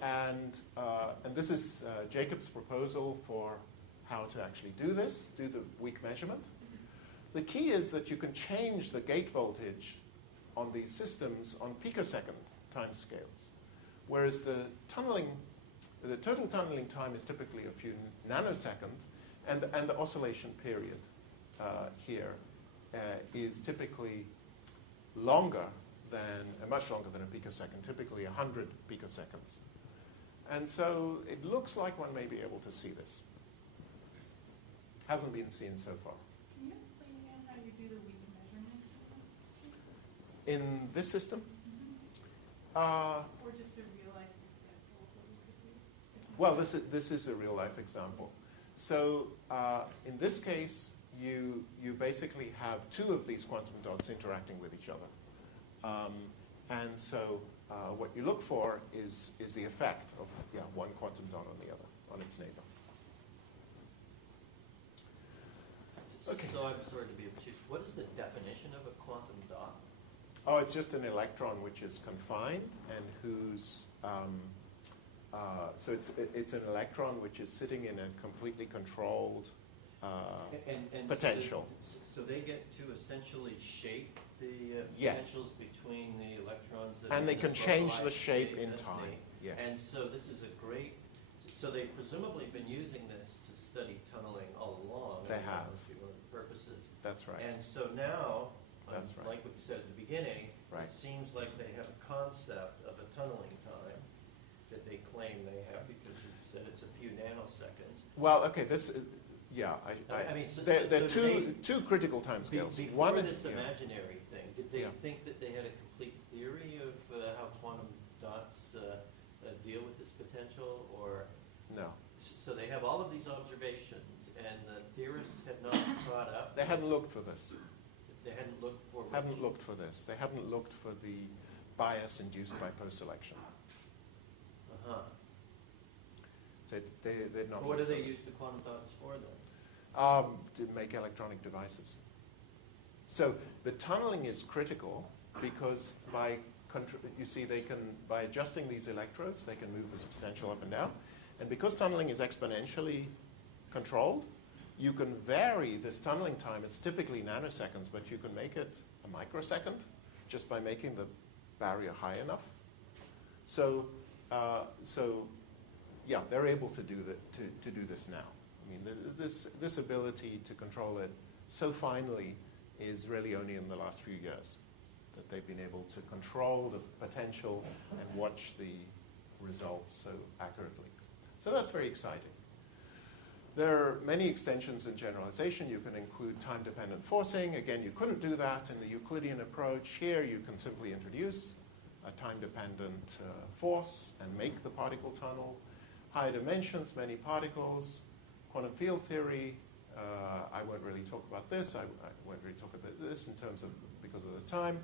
And this is Jacob's proposal for how to actually do this, do the weak measurement. The key is that you can change the gate voltage on these systems on picosecond time scales, whereas the total tunneling time is typically a few nanoseconds, and the oscillation period here is typically much longer than a picosecond, typically 100 picoseconds. And so it looks like one may be able to see this. Hasn't been seen so far. Can you explain again how you do the weak measurement? In this system? Or just a real-life example of what you could do? Well, this is a real-life example. So in this case, you basically have two of these quantum dots interacting with each other. And so what you look for is the effect of one quantum dot on the other, on its neighbor. Okay. So I'm sorry to be obtuse. What is the definition of a quantum dot? Oh, it's just an electron which is confined and whose so it's an electron which is sitting in a completely controlled and potential. So they get to essentially shape the Yes. potentials between the electrons. And they can change the shape in That's time. neat. Yeah. And so this is a great, so they've presumably been using this to study tunneling all along. They and that have. must be one of the purposes. That's right. And so now, That's right. like what you said at the beginning, Right. it seems like they have a concept of a tunneling time that they claim they have, because you said it's a few nanoseconds. Well, okay, this, yeah, I mean, there so are two critical timescales. Before One this is, imaginary thing, did they Yeah. think that they had a complete theory of how quantum dots deal with this potential, or? no, So they have all of these observations, and the theorists had not caught up? they hadn't looked for this. They hadn't looked for which? Hadn't looked for this. They hadn't looked for the bias induced by post-selection. Uh-huh. So they'd not. What do looked they for use this. the quantum dots for, then? To make electronic devices. So the tunneling is critical because you see, they can, by adjusting these electrodes, they can move this potential up and down. And because tunneling is exponentially controlled, you can vary this tunneling time. It's typically nanoseconds, but you can make it a microsecond just by making the barrier high enough. So yeah, they're able to do to do this now. I mean, this ability to control it so finely is really only in the last few years that they've been able to control the potential and watch the results so accurately. So that's very exciting. There are many extensions and generalization. You can include time-dependent forcing. Again, you couldn't do that in the Euclidean approach. Here, you can simply introduce a time-dependent force and make the particle tunnel. Higher dimensions, many particles. Quantum field theory, I won't really talk about this. I won't really talk about this in terms of, because of the time.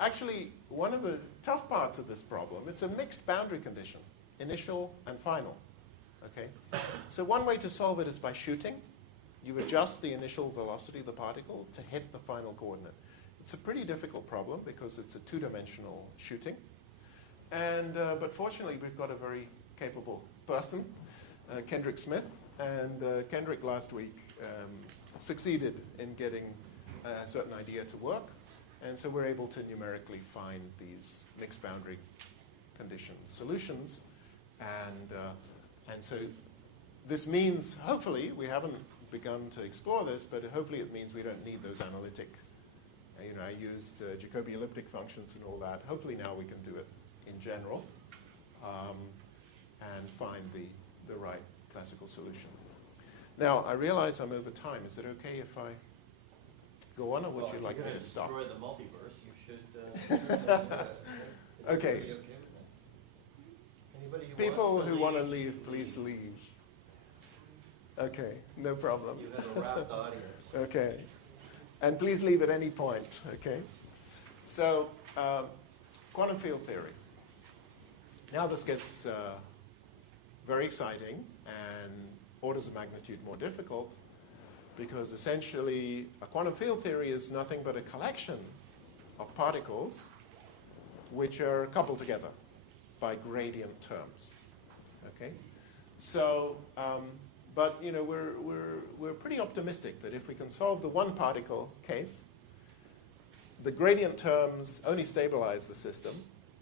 Actually, one of the tough parts of this problem, it's a mixed boundary condition, initial and final. Okay? So one way to solve it is by shooting. You adjust the initial velocity of the particle to hit the final coordinate. It's a pretty difficult problem because it's a two-dimensional shooting. And, but fortunately, we've got a very capable person, Kendrick Smith. And Kendrick last week succeeded in getting a certain idea to work. And so we're able to numerically find these mixed boundary condition solutions. And so this means, hopefully, we haven't begun to explore this, but hopefully it means we don't need those analytic, I used Jacobi elliptic functions and all that. Hopefully now we can do it in general and find the right classical solution. Now, I realize I'm over time. Is it okay if I go on, or would you like me to stop? Destroy the multiverse. You should. Okay. Be okay with that. Anybody who People wants to who want to leave, leave, please leave. Okay, no problem. You have a rapt audience. Okay. And please leave at any point, okay? So, quantum field theory. Now this gets very exciting and orders of magnitude more difficult, because essentially a quantum field theory is nothing but a collection of particles which are coupled together by gradient terms. Okay? So, but we're pretty optimistic that if we can solve the one particle case, the gradient terms only stabilize the system.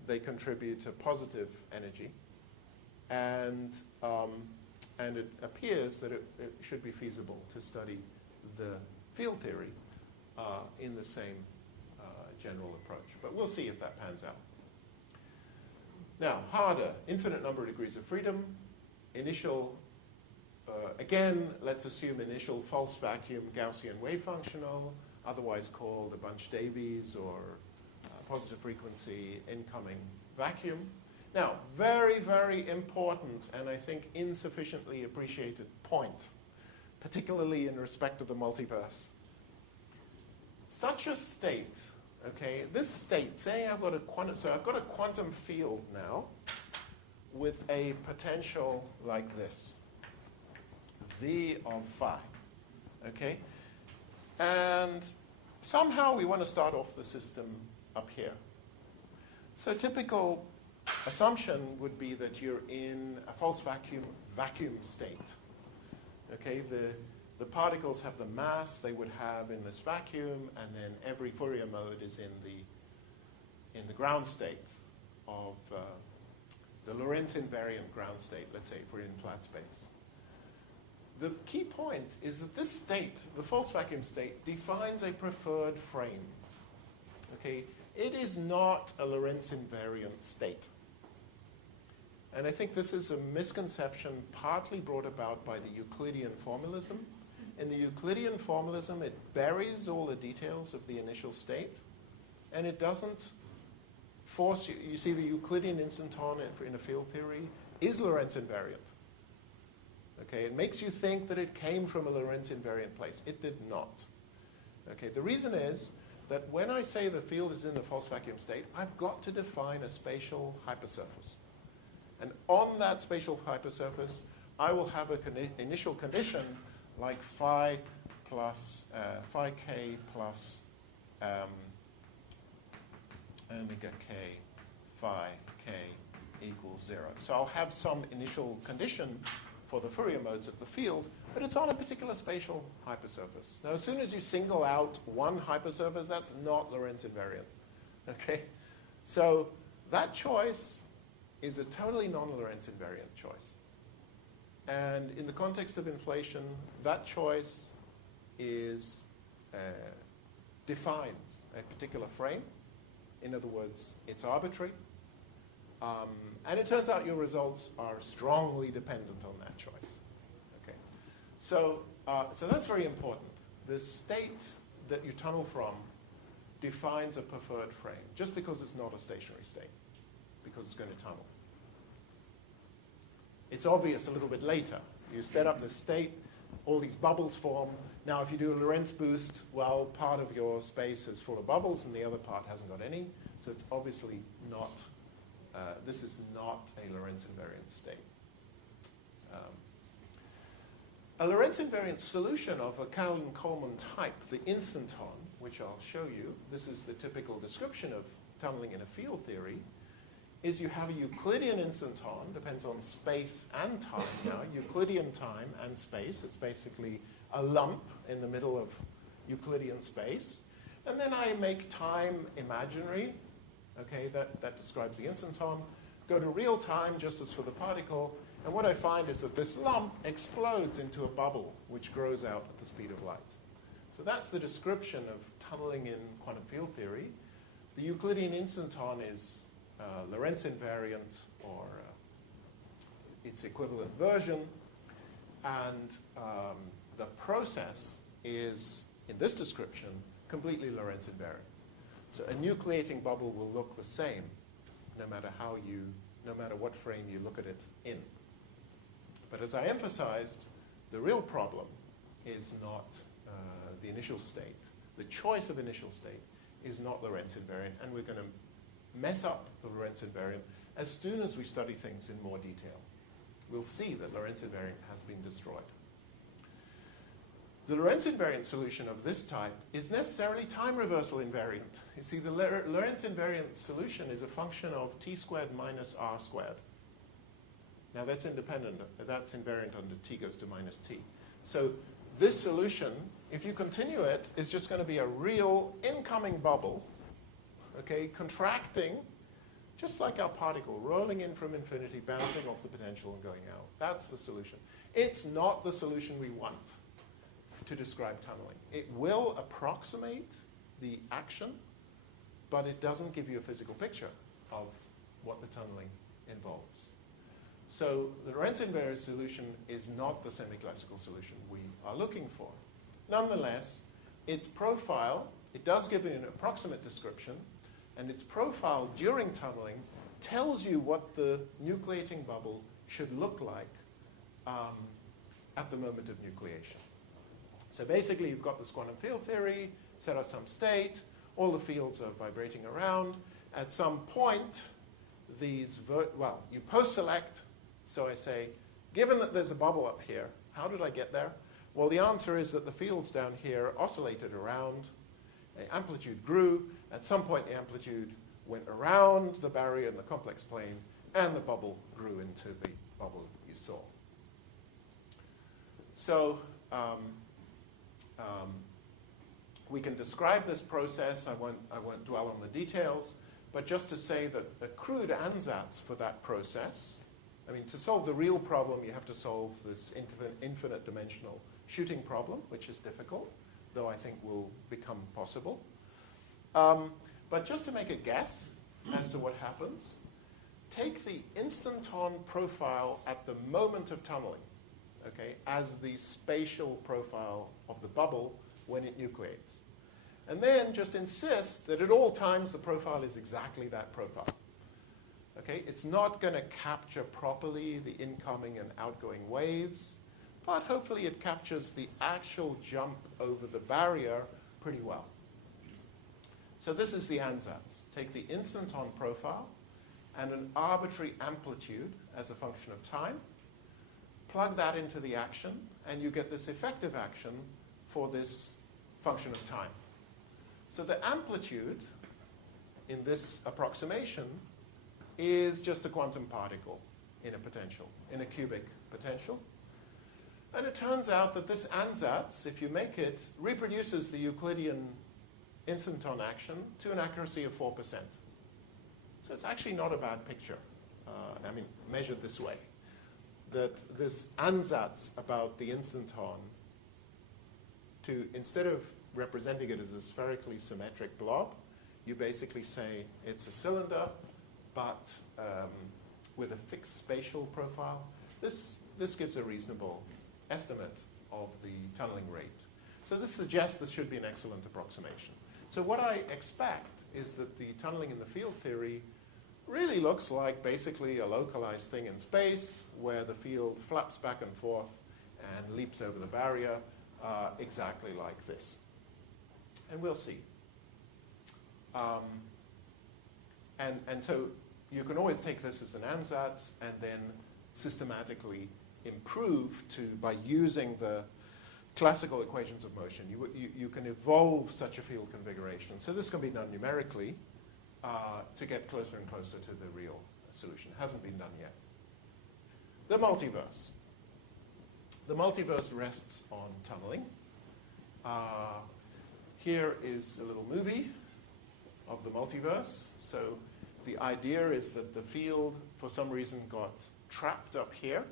They contribute to positive energy, and it appears that it should be feasible to study the field theory in the same general approach. But we'll see if that pans out. Now, harder, infinite number of degrees of freedom, initial, again, let's assume initial false vacuum Gaussian wave functional, otherwise called a Bunch-Davies or positive frequency incoming vacuum. Now, very, very important, and I think insufficiently appreciated point, particularly in respect to the multiverse. Such a state, okay, this state, say I've got a quantum field now with a potential like this, V of phi, okay? And somehow we want to start off the system up here. So typical assumption would be that you're in a false vacuum state. Okay, the particles have the mass they would have in this vacuum, and then every Fourier mode is in the ground state of the Lorentz invariant ground state, let's say, if we're in flat space. The key point is that this state, the false vacuum state, defines a preferred frame. Okay? It is not a Lorentz invariant state. And I think this is a misconception partly brought about by the Euclidean formalism. In the Euclidean formalism, it buries all the details of the initial state, and it doesn't force you. You see, the Euclidean instanton in a field theory is Lorentz invariant. Okay, it makes you think that it came from a Lorentz invariant place. It did not. Okay, the reason is that when I say the field is in the false vacuum state, I've got to define a spatial hypersurface. And on that spatial hypersurface, I will have an initial condition like phi k plus omega k phi k equals 0. So I'll have some initial condition for the Fourier modes of the field, but it's on a particular spatial hypersurface. Now, as soon as you single out one hypersurface, that's not Lorentz invariant. Okay? So that choice is a totally non-Lorentz invariant choice. And in the context of inflation, that choice is defines a particular frame. In other words, it's arbitrary. And it turns out your results are strongly dependent on that choice. Okay. So that's very important. The state that you tunnel from defines a preferred frame, just because it's not a stationary state, because it's going to tunnel. It's obvious a little bit later. You set up the state, all these bubbles form. Now, if you do a Lorentz boost, well, part of your space is full of bubbles and the other part hasn't got any. So it's obviously not, this is not a Lorentz invariant state. A Lorentz invariant solution of a Callan-Coleman type, the instanton, which I'll show you, this is the typical description of tunneling in a field theory, is you have a Euclidean instanton, depends on space and time now, Euclidean time and space. It's basically a lump in the middle of Euclidean space. And then I make time imaginary. Okay, that describes the instanton. Go to real time, just as for the particle. And what I find is that this lump explodes into a bubble, which grows out at the speed of light. So that's the description of tunneling in quantum field theory. The Euclidean instanton is Lorentz invariant, or its equivalent version. And the process is, in this description, completely Lorentz invariant. So a nucleating bubble will look the same no matter what frame you look at it in. But as I emphasized, the real problem is not the initial state. The choice of initial state is not Lorentz invariant, and we're going to mess up the Lorentz invariant as soon as we study things in more detail. We'll see that Lorentz invariant has been destroyed. The Lorentz invariant solution of this type is necessarily time reversal invariant. You see, the Lorentz invariant solution is a function of t squared minus r squared. Now that's independent, that's invariant under t goes to minus t. So this solution, if you continue it, is just going to be a real incoming bubble, okay, contracting, just like our particle, rolling in from infinity, bouncing off the potential and going out. That's the solution. It's not the solution we want to describe tunneling. It will approximate the action, but it doesn't give you a physical picture of what the tunneling involves. So the Lorentz invariant solution is not the semi-classical solution we are looking for. Nonetheless, its profile, it does give you an approximate description, and its profile during tunneling tells you what the nucleating bubble should look like at the moment of nucleation. So basically, you've got this quantum field theory, set up some state, all the fields are vibrating around. At some point, these, you post-select. So I say, given that there's a bubble up here, how did I get there? Well, the answer is that the fields down here oscillated around. The amplitude grew. At some point, the amplitude went around the barrier in the complex plane, and the bubble grew into the bubble you saw. So we can describe this process. I won't dwell on the details, But just to say that the crude ansatz for that process, I mean, to solve the real problem, you have to solve this infinite dimensional shooting problem, which is difficult, though I think will become possible. But just to make a guess as to what happens, take the instanton profile at the moment of tunneling, okay, as the spatial profile of the bubble when it nucleates. And then just insist that at all times the profile is exactly that profile. Okay? It's not going to capture properly the incoming and outgoing waves, but hopefully it captures the actual jump over the barrier pretty well. So this is the ansatz. Take the instanton profile and an arbitrary amplitude as a function of time, plug that into the action, and you get this effective action for this function of time. So the amplitude in this approximation is just a quantum particle in a potential, in a cubic potential. And it turns out that this ansatz, if you make it, reproduces the Euclidean instanton action to an accuracy of 4%. So it's actually not a bad picture, I mean, measured this way. That this ansatz about the instanton, instead of representing it as a spherically symmetric blob, you basically say it's a cylinder, but with a fixed spatial profile. This gives a reasonable estimate of the tunneling rate. So this suggests this should be an excellent approximation. So what I expect is that the tunneling in the field theory really looks like basically a localized thing in space where the field flaps back and forth and leaps over the barrier exactly like this. And we'll see. And so you can always take this as an ansatz and then systematically improve by using the classical equations of motion. You can evolve such a field configuration. So this can be done numerically to get closer and closer to the real solution. Hasn't been done yet. The multiverse. The multiverse rests on tunneling. Here is a little movie of the multiverse. So the idea is that the field, for some reason, got trapped up here.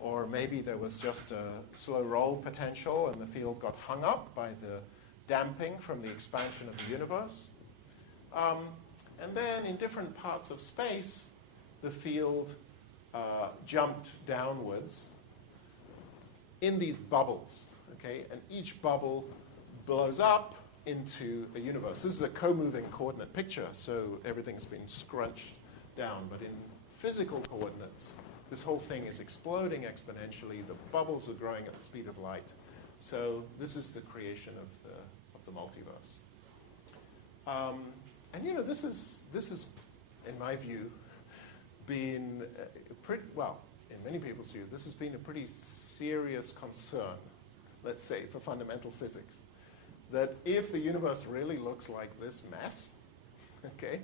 Or maybe there was just a slow roll potential and the field got hung up by the damping from the expansion of the universe. And then in different parts of space, the field jumped downwards in these bubbles. Okay? And each bubble blows up into a universe. This is a co-moving coordinate picture, so everything's been scrunched down. But in physical coordinates, this whole thing is exploding exponentially. The bubbles are growing at the speed of light. So this is the creation of the multiverse. And you know, this is, in my view, been pretty, well, in many people's view, this has been a pretty serious concern, let's say, for fundamental physics. That if the universe really looks like this mess, okay,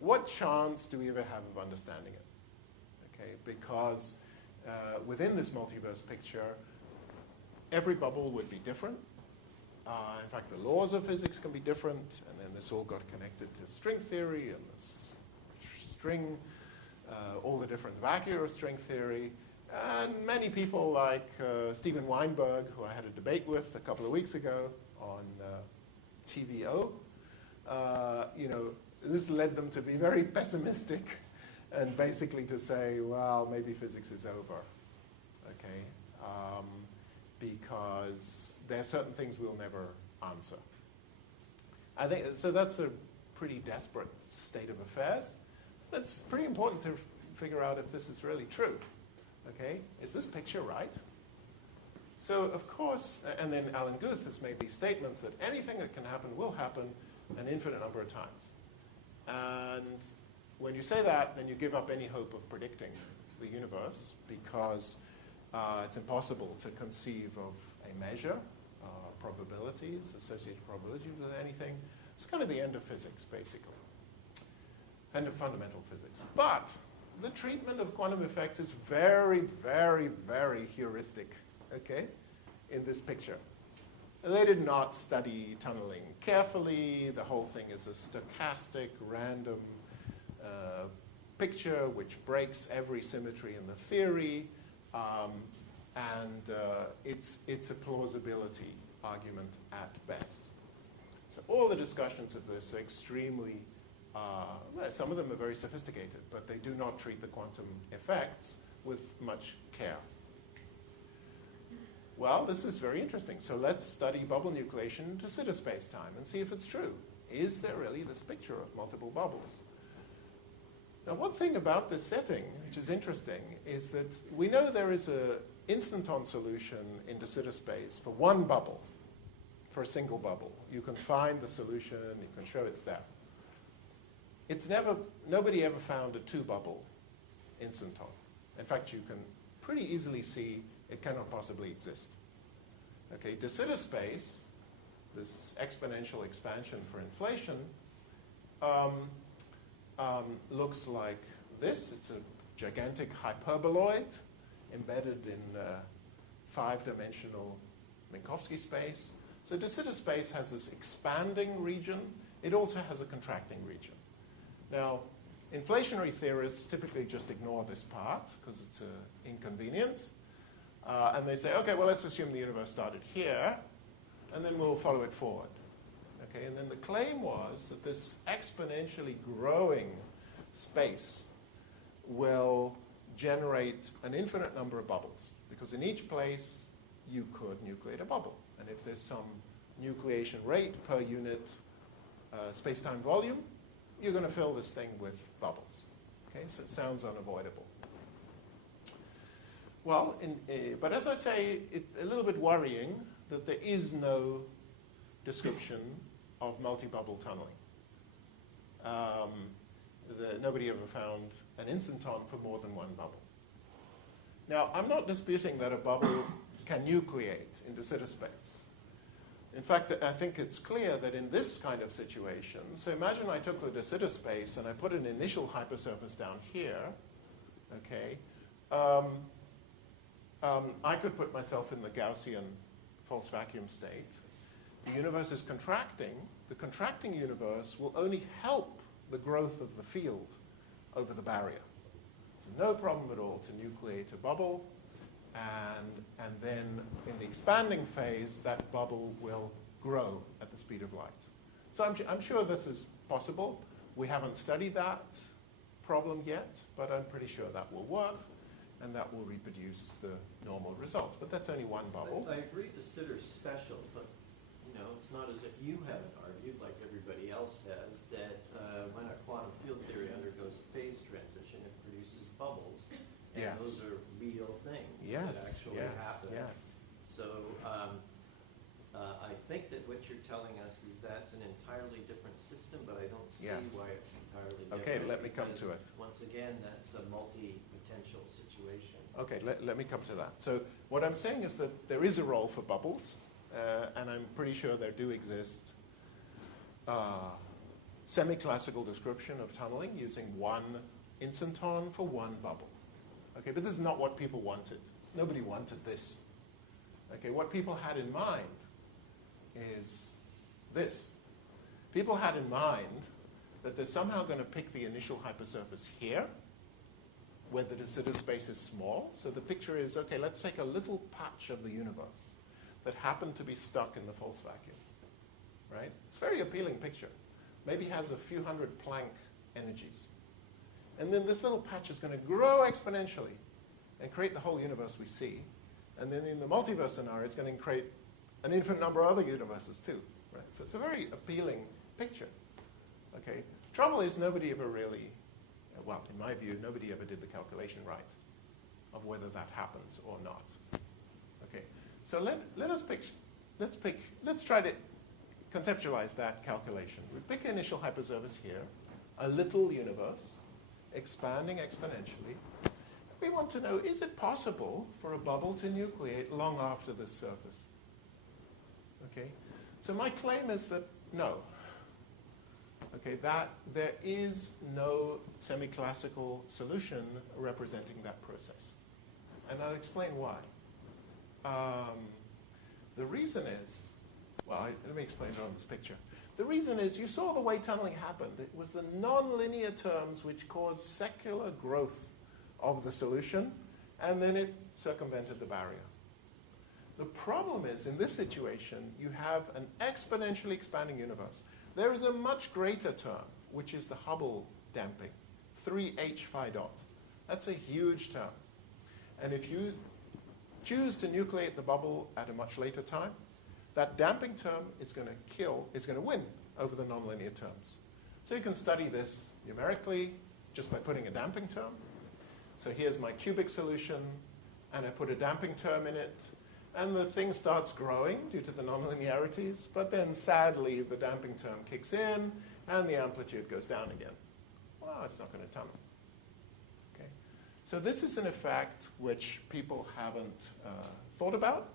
what chance do we ever have of understanding it? Okay, because within this multiverse picture, every bubble would be different. In fact, the laws of physics can be different, and then this all got connected to string theory and this string, all the different vacua of string theory. And many people like Steven Weinberg, who I had a debate with a couple of weeks ago on TVO, you know, this led them to be very pessimistic and basically to say, well, maybe physics is over, okay, because there are certain things we'll never answer. I think, so that's a pretty desperate state of affairs. It's pretty important to figure out if this is really true, okay? Is this picture right? So, of course, and then Alan Guth has made these statements that anything that can happen will happen an infinite number of times. And when you say that, then you give up any hope of predicting the universe because it's impossible to conceive of a measure, probabilities, associated probabilities with anything. It's kind of the end of physics, basically. End of fundamental physics. But the treatment of quantum effects is very, very, very heuristic, okay, in this picture. They did not study tunneling carefully. The whole thing is a stochastic, random picture which breaks every symmetry in the theory, and it's a plausibility argument at best. So all the discussions of this are extremely, well, some of them are very sophisticated, but they do not treat the quantum effects with much care. Well, this is very interesting. So let's study bubble nucleation in de Sitter space-time and see if it's true. Is there really this picture of multiple bubbles? Now, one thing about this setting, which is interesting, is that we know there is an instanton solution in de Sitter space for one bubble, for a single bubble. You can find the solution, you can show it's there. Nobody ever found a two-bubble instanton. In fact, you can pretty easily see it cannot possibly exist. Okay, de Sitter space, this exponential expansion for inflation, looks like this. It's a gigantic hyperboloid embedded in five-dimensional Minkowski space. So de Sitter space has this expanding region. It also has a contracting region. Now, inflationary theorists typically just ignore this part because it's an inconvenience. And they say, okay, well, let's assume the universe started here, and then we'll follow it forward. Okay, and then the claim was that this exponentially growing space will generate an infinite number of bubbles, because in each place you could nucleate a bubble. And if there's some nucleation rate per unit space-time volume, you're going to fill this thing with bubbles. Okay, so it sounds unavoidable. Well, but as I say, it's a little bit worrying that there is no description of multi-bubble tunneling. Nobody ever found an instanton for more than one bubble. Now, I'm not disputing that a bubble can nucleate in de Sitter space. In fact, I think it's clear that in this kind of situation, so imagine I took the de Sitter space and I put an initial hypersurface down here, okay, I could put myself in the Gaussian false vacuum state. The universe is contracting. The contracting universe will only help the growth of the field over the barrier. So no problem at all to nucleate a bubble, and then in the expanding phase, that bubble will grow at the speed of light. So I'm sure this is possible. We haven't studied that problem yet, but I'm pretty sure that will work, and that will reproduce the normal results. But that's only one bubble. I agree de Sitter's special, but it's not as if you haven't argued, like everybody else has, that when a quantum field theory undergoes a phase transition, it produces bubbles. And yes. Those are real things yes. that actually happen. Yes. So I think that what you're telling us is that's an entirely different system, but I don't see yes. why it's entirely different. Okay, let me come to it. Once again, that's a multi-potential situation. Okay, let me come to that. So what I'm saying is that there is a role for bubbles, and I'm pretty sure there do exist semi-classical description of tunneling using one instanton for one bubble. Okay, but this is not what people wanted. Nobody wanted this. Okay, what people had in mind is this. People had in mind that they're somehow going to pick the initial hypersurface here, where the de Sitter space is small. So the picture is, okay, let's take a little patch of the universe that happened to be stuck in the false vacuum, right? It's a very appealing picture. Maybe has a few hundred Planck energies. And then this little patch is going to grow exponentially and create the whole universe we see. And then in the multiverse scenario, it's going to create an infinite number of other universes too, right? So it's a very appealing picture, okay? Trouble is nobody ever really, well, in my view, nobody ever did the calculation right of whether that happens or not. Okay, so let's try to conceptualize that calculation. We pick an initial hypersurface here, a little universe, expanding exponentially. We want to know, is it possible for a bubble to nucleate long after this surface? Okay, so my claim is that no. Okay, that there is no semi-classical solution representing that process. And I'll explain why. The reason is Let me explain it on this picture. The reason is you saw the way tunneling happened. It was the nonlinear terms which caused secular growth of the solution, and then it circumvented the barrier. The problem is, in this situation, you have an exponentially expanding universe. There is a much greater term, which is the Hubble damping, 3h phi dot. That's a huge term. And if you choose to nucleate the bubble at a much later time, that damping term is going to win over the nonlinear terms. So you can study this numerically just by putting a damping term. So here's my cubic solution, and I put a damping term in it, and the thing starts growing due to the nonlinearities, but then sadly the damping term kicks in, and the amplitude goes down again. Well, it's not going to tunnel. Okay? So this is an effect which people haven't thought about.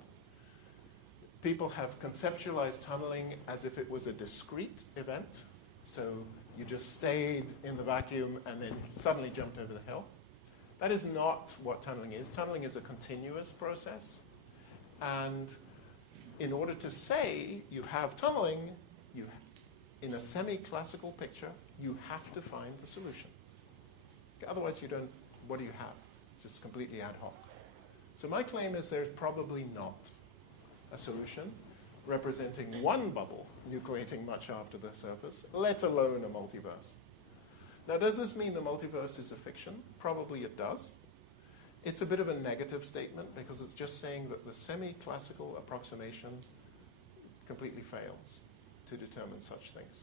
People have conceptualized tunneling as if it was a discrete event. So you just stayed in the vacuum and then suddenly jumped over the hill. That is not what tunneling is. Tunneling is a continuous process. And in order to say you have tunneling, in a semi-classical picture, you have to find the solution. Okay, otherwise, what do you have? Just completely ad hoc. So my claim is there's probably not a solution representing one bubble nucleating much after the surface, let alone a multiverse. Now, does this mean the multiverse is a fiction? Probably it does. It's a bit of a negative statement because it's just saying that the semi-classical approximation completely fails to determine such things.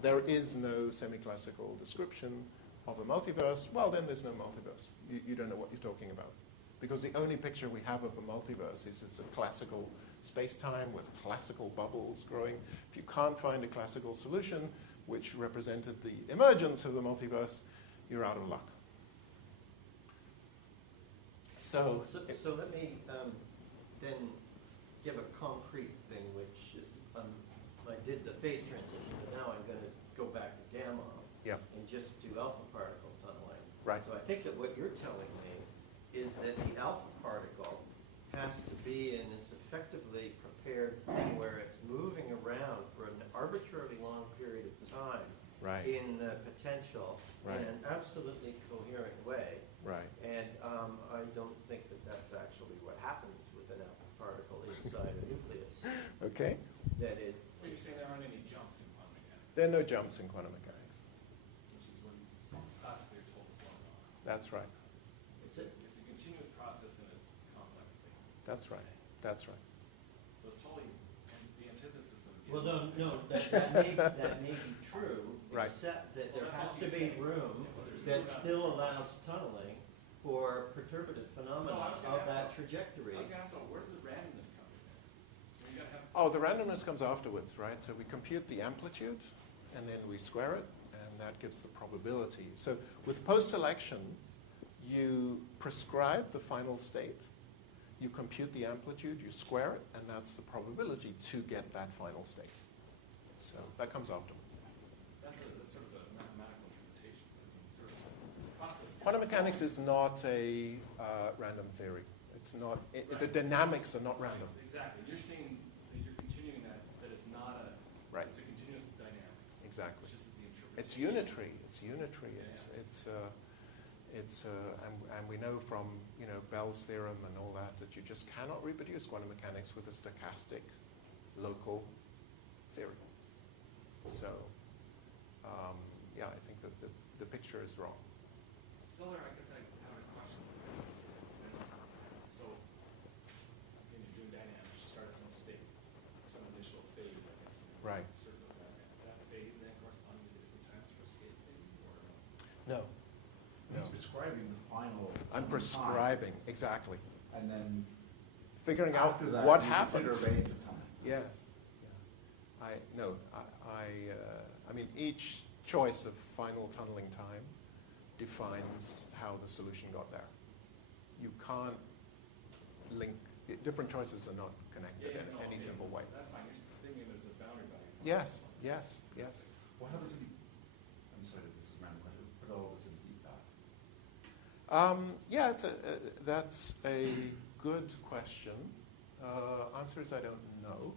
There is no semi-classical description of a multiverse. Well, then there's no multiverse. You don't know what you're talking about. Because the only picture we have of a multiverse is it's a classical space-time with classical bubbles growing. If you can't find a classical solution which represented the emergence of the multiverse, you're out of luck. So let me then give a concrete thing, which I did the phase transition, but now I'm going to go back to gamma and just do alpha particle tunneling. Right. So I think that what you're telling me is that the alpha particle has to be in this effectively prepared thing where it's moving around for an arbitrarily long period of time in the potential in an absolutely coherent way. Right. And I don't think that that's actually what happens with an alpha particle inside a nucleus. Okay. That it. So you're saying there aren't any jumps in quantum mechanics? There are no jumps in quantum mechanics. Which is when classically you're told is going on. That's right. It's a continuous process in a complex space. That's right. That's right. So it's totally the antithesis of the Well, no, that may be true, Right. except that there Well, has that's to all be you say. room that still allows tunneling for perturbative phenomena So I was gonna of ask that that. trajectory. I was going to ask, so where's the randomness coming in? So you got to have Oh, the randomness comes afterwards, right? So we compute the amplitude, and then we square it, and that gives the probability. So with post-selection, you prescribe the final state, you compute the amplitude, you square it, and that's the probability to get that final state. So that comes afterwards. that's sort of a mathematical interpretation. It's a process. Quantum mechanics is not a random theory. It's not. The dynamics are not random. Exactly. You're saying that you're continuing that it's not a. Right. It's a continuous dynamics. Exactly. It's just the interpretation. It's unitary. It's unitary. Yeah. And we know from Bell's theorem and all that you just cannot reproduce quantum mechanics with a stochastic local theory. So I think that the picture is wrong. Still there, I guess I have a question. So, when you're doing dynamics, you start at some state, some initial phase, I guess. Right. Sort of that. Is that phase then corresponding to different times for escape, maybe, or No. no? He's describing the final. I'm prescribing, exactly. And then Figuring out after that, what you happened. consider range of time. Yes. I mean, each choice of final tunneling time defines how the solution got there. You can't link, different choices are not connected in any simple way. That's fine. You're thinking there's a boundary value. Yes, yes, yes. What happens if I'm sorry, this is a random question. Put all this into feedback. That's a good question. Answer is I don't know.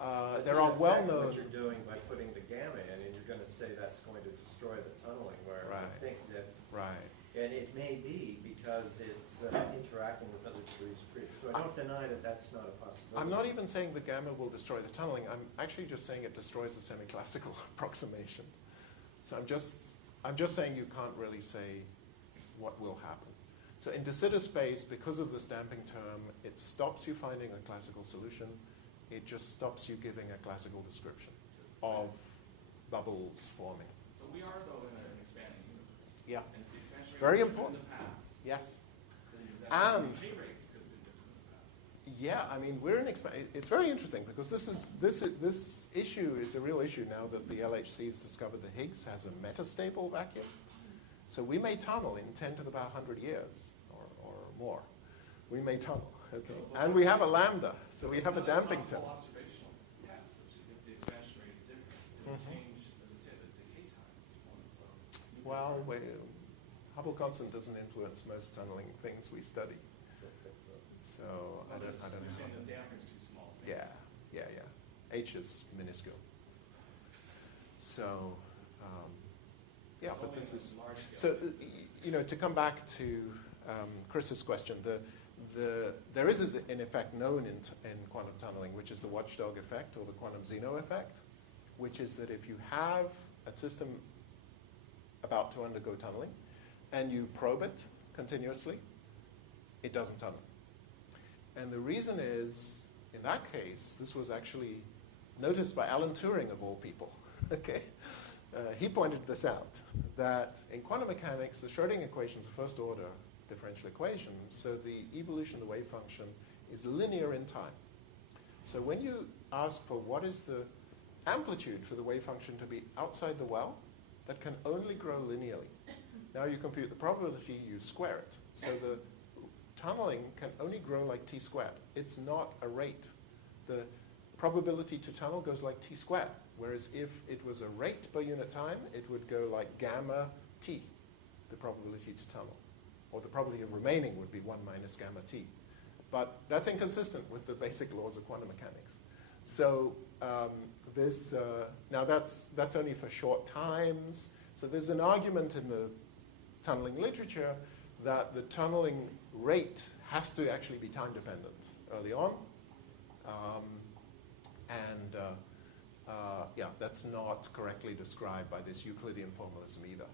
But there in are effect, well-known... what you're doing by putting the gamma in, and you're going to say that's going to destroy the tunneling, where I Right. think that, Right. and it may be because it's interacting with other degrees of freedom. So I don't deny that that's not a possibility. I'm not even saying the gamma will destroy the tunneling. I'm actually just saying it destroys the semi-classical approximation. So I'm just saying you can't really say what will happen. So in de Sitter space, because of this damping term, it stops you finding a classical solution. It just stops you giving a classical description of bubbles forming. So we are, though, in an expanding universe. Yeah. And if the expansion rate Very is different important. in the past, Yes. then does that And- mean K rates could have been different in the past? Yeah, I mean, we're in it's very interesting because this issue is a real issue now that the LHC has discovered that Higgs has a metastable vacuum. So we may tunnel in 10 to the power 100 years or more. We may tunnel, okay? And we have a lambda, so we have a damping term. It's another possible observational test, which is if the expansion rate is different, it will change, as I said, the decay times. Well, Hubble constant doesn't influence most tunneling things we study. So I don't You're know. saying the dampener is too small. Yeah. H is minuscule. So, yeah, It's but only this in is... large scale So, things. to come back to Chris's question, there is, in effect, known in quantum tunneling, which is the watchdog effect or the quantum Zeno effect, which is that if you have a system about to undergo tunneling and you probe it continuously, it doesn't tunnel. And the reason is, in that case, this was actually noticed by Alan Turing, of all people. Okay, he pointed this out, that in quantum mechanics, the Schrödinger equation is a first-order differential equation, so the evolution of the wave function is linear in time. So when you ask for what is the amplitude for the wave function to be outside the well, that can only grow linearly. Now you compute the probability, you square it. So the tunneling can only grow like t squared. It's not a rate. The probability to tunnel goes like t squared, whereas if it was a rate per unit time, it would go like gamma t, the probability to tunnel. Or the probability of remaining would be 1 minus gamma t. But that's inconsistent with the basic laws of quantum mechanics. So now that's only for short times. So there's an argument in the tunneling literature that the tunneling rate has to actually be time dependent early on. Yeah, that's not correctly described by this Euclidean formalism either.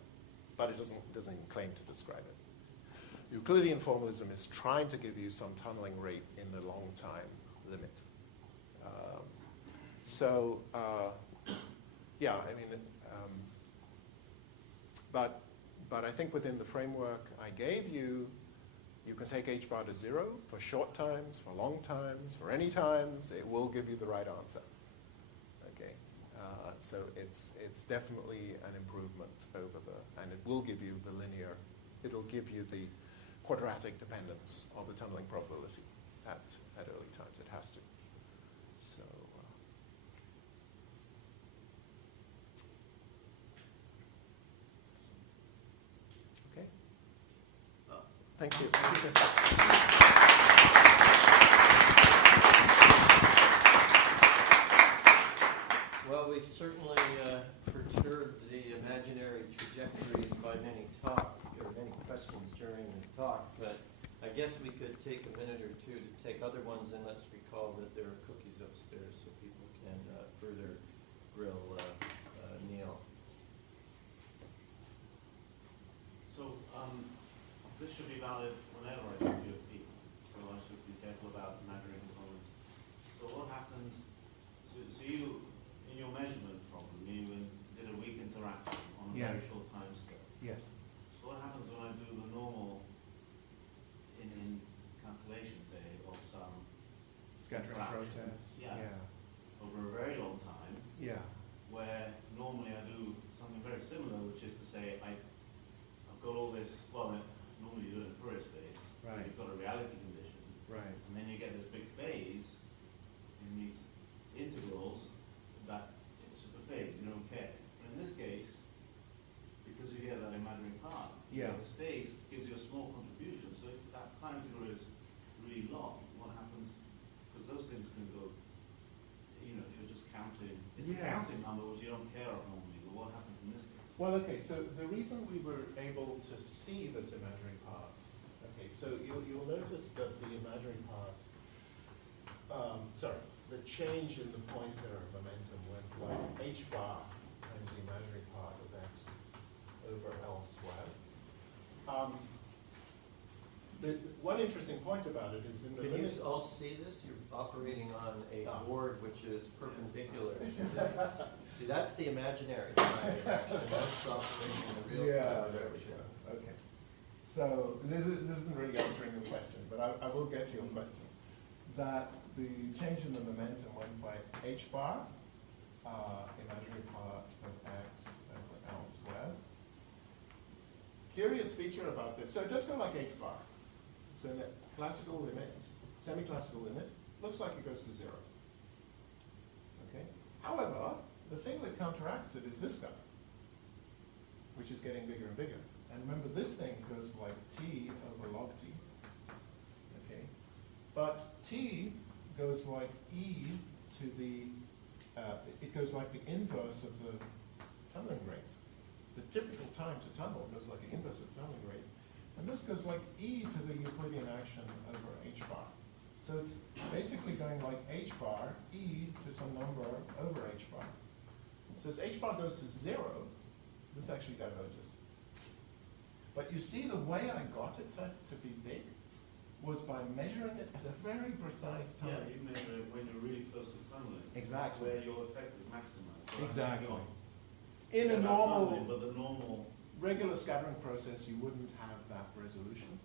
But it doesn't even claim to describe it. Euclidean formalism is trying to give you some tunneling rate in the long time limit. Yeah, I mean, but I think within the framework I gave you, you can take h bar to 0 for short times, for long times, for any times. It will give you the right answer. Okay, so it's definitely an improvement over and it will give you the linear. It'll give you the quadratic dependence of the tunneling probability at early times. It has to. So. Okay. Thank you. Well, we've certainly perturbed the imaginary trajectories by many questions during the talk, but I guess we could take a minute or two to take other ones, and let's recall that there are cookies upstairs so people can further grill Neil. So this should be valid whenever I talk to people, so I should be careful about measuring components. So what happens, so you, in your measurement problem, you did a weak interaction on a very Yes. short time scale. Yes. So what happens when I do the normal in calculation, say, of some Scattering interaction, process. Yeah. over a very long time, Yeah. where normally I do something very similar, which is to say I've got all this, well, normally you do it in Fourier space, Right. you've got a reality condition, Right. and then you get this big phase in these integrals that it's just a phase, you don't care. But in this case, because you get that imaginary part, Yeah. this phase gives you a small contribution, so if that time integral is really long, what happens, because those things can go, if you're Well, okay, so the reason we were able to see this imaginary part, okay, so you'll notice that the imaginary part, sorry, the change in the pointer momentum went like h bar times the imaginary part of x over L squared. The one interesting point about it is in the Can you limit. all see this? You're operating on a board which is perpendicular. See, that's the imaginary time direction. That's operating in the real time There we direction. go. Okay. So this isn't really answering your question, but I will get to your question. That the change in the momentum went by h bar, imaginary part of x over L squared. Curious feature about this. So it does go like h bar. So the classical limit, semi-classical limit, looks like it goes to 0. Okay. However, the thing that counteracts it is this guy, which is getting bigger and bigger. And remember, this thing goes like t over log t. Okay. But t goes like e to the, it goes like the inverse of the tunneling rate. The typical time to tunnel goes like the inverse of the tunneling rate. And this goes like e to the Euclidean action over h bar. So it's basically going like h bar, e to some number over h bar. So as h bar goes to 0, this actually diverges. But you see the way I got it to be big was by measuring it at a very precise time. Yeah, you measure it when you're really close to tunneling. Exactly. Where your effect is maximized. Right? Exactly. Not In a about normal, tunneling, but the normal. regular scattering process, you wouldn't have that resolution.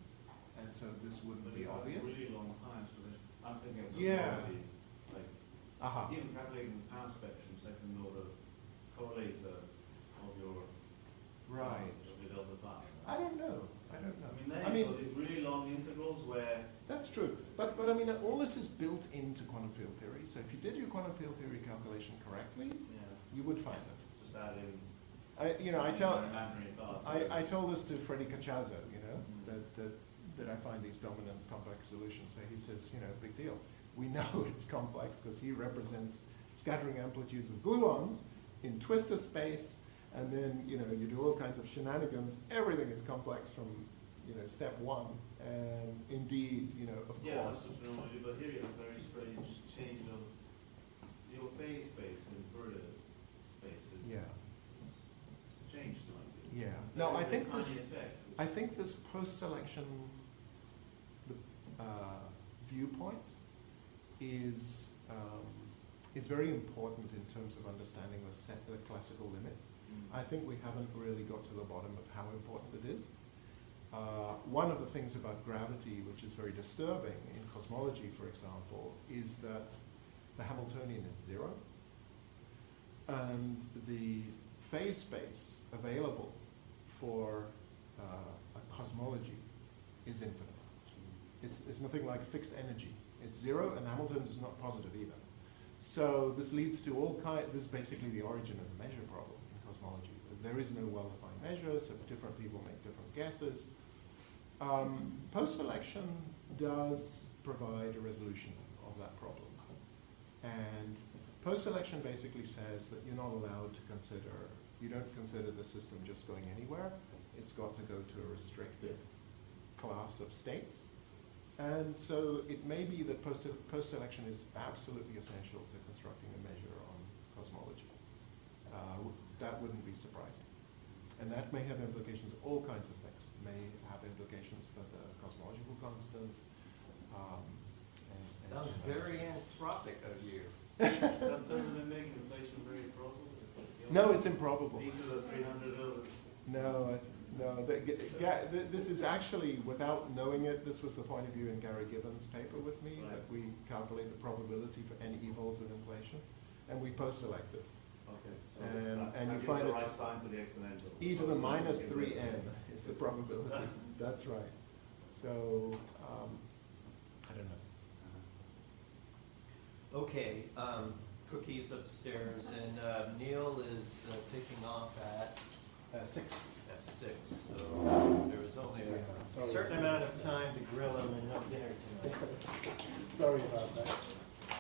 And so this wouldn't But be it has obvious. really long times for this. I'm thinking of Yeah. cosmology, like even calculating the power spectrum, second order correlator of your Right. of your delta phi. I don't know. I don't know. I mean, there you go, these really long integrals where That's true. But I mean, all this is built into quantum field theory. So if you did your quantum field theory calculation correctly, you would find it. just add in I I told this to Freddie Cacciazzo, that I find these dominant complex solutions. So he says, big deal. We know it's complex because he represents scattering amplitudes of gluons in twistor space, and then you do all kinds of shenanigans. Everything is complex from step one, and indeed, of that's course. just normally, but here you have a very strange change of your phase space in Fourier spaces. Yeah. It's changed slightly. Yeah. It's No, very, I think very this. tiny effect, I think this post-selection viewpoint is very important in terms of understanding the classical limit. I think we haven't really got to the bottom of how important it is. One of the things about gravity, which is very disturbing in cosmology, for example, is that the Hamiltonian is 0, and the phase space available for a cosmology is infinite. It's nothing like fixed energy. It's 0, and Hamilton is not positive either. So this leads to this is basically the origin of the measure problem in cosmology. There is no well-defined measure, so different people make different guesses. Post-selection does provide a resolution of that problem. And post-selection basically says that you're not allowed to you don't consider the system just going anywhere. It's got to go to a restricted class of states. And so it may be that post-selection is absolutely essential to constructing a measure on cosmology. That wouldn't be surprising. And that may have implications, all kinds of things. May have implications for the cosmological constant. Sounds very anthropic of you. Doesn't it make inflation very probable? No, it's improbable. E to the 300 over. No. This is actually, without knowing it, this was the point of view in Gary Gibbons' paper with me, Right. that we calculate the probability for n evils of inflation, and we post-select it. Okay. So And you that find gives the it's right sign for the exponential. e to the minus 3n is the probability. That's right. So, I don't know. Okay, cookies upstairs, and Neil is taking off at 6. 6. So there was only a Sorry. certain amount of time to grill him and no dinner tonight. Sorry about that.